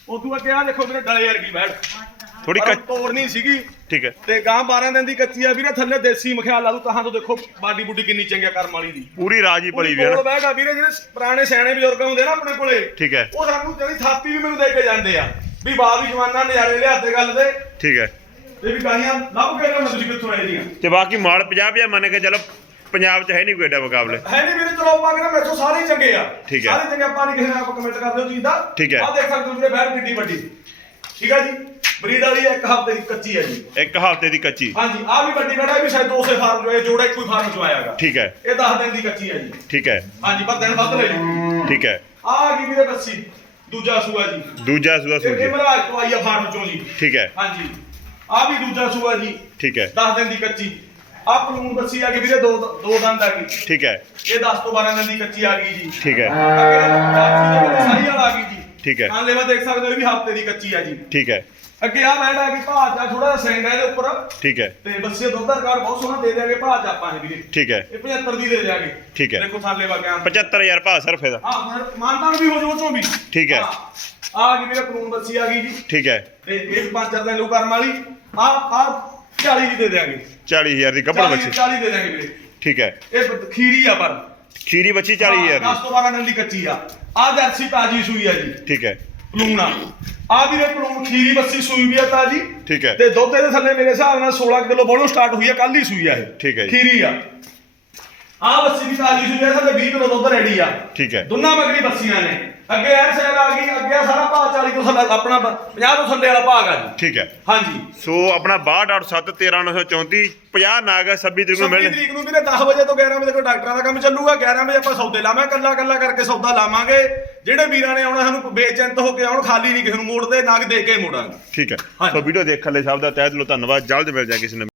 Speaker 2: ਉਦੋਂ ਅੱਗੇ ਆ ਦੇਖੋ ਵੀਰੇ ਡਲੇ ਵਰਗੀ ਬੈੜ।
Speaker 1: ਥੋੜੀ ਕੱਚ
Speaker 2: ਤੋੜਨੀ ਸੀਗੀ।
Speaker 1: ਠੀਕ ਹੈ।
Speaker 2: ਤੇ ਗਾਂ 12 ਦਿਨ ਦੀ ਕੱਚੀ ਆ ਵੀਰੇ ਥੱਲੇ ਦੇਸੀ ਮਖਿਆਲ ਲਾ ਦੂ ਤਾਂ ਤੋਂ ਦੇਖੋ ਬਾਡੀ ਬੁੱਡੀ ਕਿੰਨੀ ਚੰਗੀ ਆ ਕਰਮ ਵਾਲੀ ਦੀ।
Speaker 1: ਪੂਰੀ ਰਾਜੀ ਪਲੀ ਵੀ ਹੈ
Speaker 2: ਕੋਲ
Speaker 1: ਨਾ
Speaker 2: ਬੈਠਾ ਵੀਰੇ ਜਿਹੜੇ ਪੁਰਾਣੇ ਸਿਆਣੇ ਬਜ਼ੁਰਗ ਹੁੰਦੇ ਨਾ ਆਪਣੇ ਕੋਲੇ
Speaker 1: ਠੀਕ ਹੈ।
Speaker 2: ਉਹ ਸਾਨੂੰ ਜਿਹੜੀ ਥਾਪੀ ਵੀ ਮੈਨੂੰ ਦੇ ਕੇ ਜਾਂਦੇ ਆ ਵੀ ਵੀ ਜਵਾਨਾ ਨਜ਼ਾਰੇ ਲਿਆਤੇ ਗੱਲ ਦੇ।
Speaker 1: ਠੀਕ ਹੈ।
Speaker 2: ਤੇ ਵੀ ਗਾਈਆਂ ਲੱਭ ਕੇ ਲਿਆਉਣਾ ਤੁਸੀਂ ਕਿੱਥੋਂ ਆਏ ਦੀਆਂ
Speaker 1: ਤੇ ਬਾਕੀ ਮਾਲ 50 50 ਮੰਨ ਕੇ ਚਲੋ ਪੰਜਾਬ 'ਚ ਹੈ ਨਹੀਂ ਕੋਈ ਏਡਾ ਮੁਕਾਬਲੇ।
Speaker 2: ਹੈ ਨਹੀਂ ਵੀਰੇ ਚਲੋ ਆਪਾਂ ਕਹਿੰਦੇ ਮੈਥੋਂ ਸਾਰੇ ਚੰਗੇ ਆ। ਸਾਰੇ ਚੰਗੇ ਆਪਾਂ ਨਹੀਂ ਕਿਸੇ ਨਾਲ ਕਮੈਂਟ ਕਰਦੇ ਹੋ ਚੀਜ਼ ਦਾ।
Speaker 1: ਠੀਕ ਹੈ।
Speaker 2: ਆਹ ਦੇਖ ਸਕਦੇ ਹੋ ਵੀਰੇ ਬੈਠ ਕਿੱਡੀ ਵੱਡੀ। ਠੀਕ ਆ ਜੀ? ਬਰੀਡ ਵਾਲੀ ਇੱਕ ਹਫ਼ਤੇ ਦੀ ਕੱਚੀ ਹੈ ਜੀ।
Speaker 1: ਇੱਕ ਹਫ਼ਤੇ ਦੀ ਕੱਚੀ।
Speaker 2: ਹਾਂਜੀ ਆ ਵੀ ਵੱਡੀ ਬੈਠਾ ਇਹ ਵੀ ਸ਼ਾਇਦ ਦੋਸੇ ਫਾਰਮ ਜੋ ਇਹ ਜੋੜਾ ਇੱਕੋ ਹੀ ਫਾਰਮ ਚੋਂ ਆਇਆਗਾ।
Speaker 1: ਠੀਕ ਹੈ।
Speaker 2: ਇਹ 10 ਦਿਨ ਦੀ ਕੱਚੀ ਹੈ ਜੀ।
Speaker 1: ਠੀਕ ਹੈ।
Speaker 2: ਹਾਂਜੀ ਪਰ ਦਿਨ ਵੱਧ ਲੈ ਜੀ।
Speaker 1: ਠੀਕ ਹੈ।
Speaker 2: ਆ ਗਈ ਵੀਰੇ ਬੱਸੀ ਦੂਜਾ ਸੂਆ ਜੀ।
Speaker 1: ਦੂਜਾ ਸੂਆ
Speaker 2: ਇਹ
Speaker 1: ਸੂਜੀ।
Speaker 2: ਮਹਾਰਾਜ ਤੋਂ ਆਈ ਆ ਫਾਰਮ ਚੋਂ ਜੀ।
Speaker 1: ਠੀਕ ਹੈ।
Speaker 2: ਹਾਂਜੀ। ਆ ਵੀ ਦੂਜਾ ਸੂਆ ਜੀ।
Speaker 1: ਠੀਕ ਹੈ।
Speaker 2: 10 ਦਿਨ ਦੀ ਕੱਚੀ। ਆ ਪਲੂਨ ਬੱਸੀ ਆ ਗਈ ਵੀਰੇ ਦੋ ਦੋ ਦੰਦ ਆ ਗਈ।
Speaker 1: ਠੀਕ ਹੈ।
Speaker 2: ਇਹ 10 ਤੋਂ 12 ਦਿਨ ਦੀ ਕੱਚੀ ਆ ਗਈ ਜੀ।
Speaker 1: ਠੀਕ ਹੈ।
Speaker 2: ਅੱਗੇ ਬਾਕੀ ਦੇ ਵਿੱਚ ਸਾਰੀ ਵਾਲਾ ਆ ਗਈ ਜੀ।
Speaker 1: ਠੀਕ ਹੈ।
Speaker 2: ਹਾਂ ਲੈਵਾ ਦੇਖ ਸਕਦੇ ਹੋ ਇਹ ਵੀ ਹਫ਼ਤੇ ਦੀ ਕੱਚੀ ਆ ਜੀ।
Speaker 1: ਠੀਕ ਹੈ।
Speaker 2: ਅੱਗੇ ਆ ਬੈਠ ਆ ਗਈ ਭਾਜ ਆ ਥੋੜਾ ਸਿੰਗ ਹੈ ਇਹਦੇ ਉੱਪਰ।
Speaker 1: ਠੀਕ ਹੈ।
Speaker 2: ਤੇ ਬੱਸੇ ਦੁੱਧ ਦਾ ਰਿਕਾਰਡ ਬਹੁਤ ਸੋਹਣਾ ਦੇ ਦਿਆਂਗੇ ਭਾਜ ਆਪਾਂ ਨੇ ਵੀਰੇ।
Speaker 1: ਠੀਕ ਹੈ।
Speaker 2: ਇਹ 75 ਦੀ ਦੇ ਦਿਆਂਗੇ।
Speaker 1: ਠੀਕ ਹੈ।
Speaker 2: ਦੇਖੋ ਥਾਲੇ ਵਾ ਗਿਆ
Speaker 1: 75000 ਭਾਅ ਸਿਰਫ ਇਹਦਾ।
Speaker 2: ਹਾਂ ਮਾਨਤਾਨ ਵੀ ਹੋ ਉਹ ਚੋਂ ਵੀ।
Speaker 1: ਠੀਕ ਹੈ।
Speaker 2: ਹਾਂ। ਆ ਗਈ ਵੀਰੇ ਕਾਨੂੰਨ ਬੱਸੀ ਆ ਗਈ ਜੀ।
Speaker 1: ਠੀਕ ਹੈ।
Speaker 2: ਤੇ ਇਹ ਪੰਜ ਚਾਰ ਦਿਨ ਲੋ ਕਰਮ ਵਾਲੀ। ਆ ਆ 40 ਦੀ ਦੇ ਦਿਆਂਗੇ।
Speaker 1: 40000 ਦੀ
Speaker 2: 40
Speaker 1: ਬੱਚੀ।
Speaker 2: 40 ਦੇ ਦਿਆਂਗੇ ਵੀਰੇ।
Speaker 1: ਠੀਕ ਹੈ।
Speaker 2: ਇਹ ਖੀਰੀ ਆ ਪਰ।
Speaker 1: ਖੀਰੀ ਬੱਚੀ 40000
Speaker 2: 10
Speaker 1: ਦੀ।
Speaker 2: ਤੋਂ 12 ਦਿਨ ਦੀ ਕੱਚੀ ਆ। ਆ ਜਰਸੀ ਤਾਜੀ ਸੂਈ ਆ ਜੀ।
Speaker 1: ਠੀਕ ਹੈ।
Speaker 2: ਪਲੂਣਾ। ਆ ਵੀਰੇ ਪਲੂਣ ਖੀਰੀ ਬੱਸੀ ਸੂਈ ਵੀ ਆ ਤਾਜੀ।
Speaker 1: ਠੀਕ ਹੈ।
Speaker 2: ਤੇ ਦੁੱਧ ਇਹਦੇ ਥੱਲੇ ਮੇਰੇ ਹਿਸਾਬ ਨਾਲ 16 ਕਿਲੋ ਬੋਲੋ ਸਟਾਰਟ ਹੋਈ ਆ ਕੱਲ ਹੀ ਸੂਈ ਆ ਇਹ।
Speaker 1: ਠੀਕ ਹੈ ਜੀ।
Speaker 2: ਖੀਰੀ ਆ। ਆ ਬੱਸੀ ਵੀ ਸੂਈ ਆ ਥੱਲੇ 20 ਕਿਲੋ ਦੁੱਧ ਰੈਡੀ ਆ।
Speaker 1: ਠੀਕ ਹੈ।
Speaker 2: ਦੋਨਾਂ ਮਗਰੀ ਬੱਸੀਆਂ ਨੇ। ਅੱਗੇ ਐਰ ਸੈਲ ਆ ਗਈ ਅੱਗੇ ਸਾਰਾ ਭਾਅ 40 ਤੋਂ ਥੱਲੇ ਆਪਣਾ 50 ਤੋਂ ਥੱਲੇ ਵਾਲਾ ਭਾਗ ਆ ਜੀ।
Speaker 1: ਠੀਕ ਹੈ।
Speaker 2: ਹਾਂਜੀ।
Speaker 1: ਸੋ ਆਪਣਾ 6287 13934 50 ਨਾਗ 26 ਤਰੀਕ ਨੂੰ
Speaker 2: 26
Speaker 1: ਮਿਲਣ
Speaker 2: ਤਰੀਕ ਨੂੰ ਵੀਰੇ 10 ਵਜੇ ਤੋਂ 11 ਵਜੇ ਤੱਕ ਡਾਕਟਰਾਂ ਦਾ ਕੰਮ ਚੱਲੂਗਾ 11 ਵਜੇ ਆਪਾਂ ਸੌਦੇ ਲਾਵਾਂਗੇ ਕੱਲਾ ਕੱਲਾ ਕਰਕੇ ਸੌਦਾ ਲਾਵਾਂਗੇ। ਜਿਹੜੇ ਵੀਰਾਂ ਨੇ ਆਉਣਾ ਸਾਨੂੰ ਬੇਚਿੰਤ ਹੋ ਕੇ ਆਉਣ ਖਾਲੀ ਨਹੀਂ ਕਿਸੇ ਨੂੰ ਮੋੜਦੇ ਨਗ ਦੇ ਕੇ ਮੋੜਾਂਗੇ।
Speaker 1: ਠੀਕ ਹੈ। ਸੋ ਵੀਡੀਓ ਦੇਖਣ ਲਈ ਸਭ ਦਾ ਤਹਿ ਦਿਲੋਂ ਧੰਨਵਾਦ ਜਲਦ ਮਿਲ ਜਾਏ ਕਿਸੇ ਨੂੰ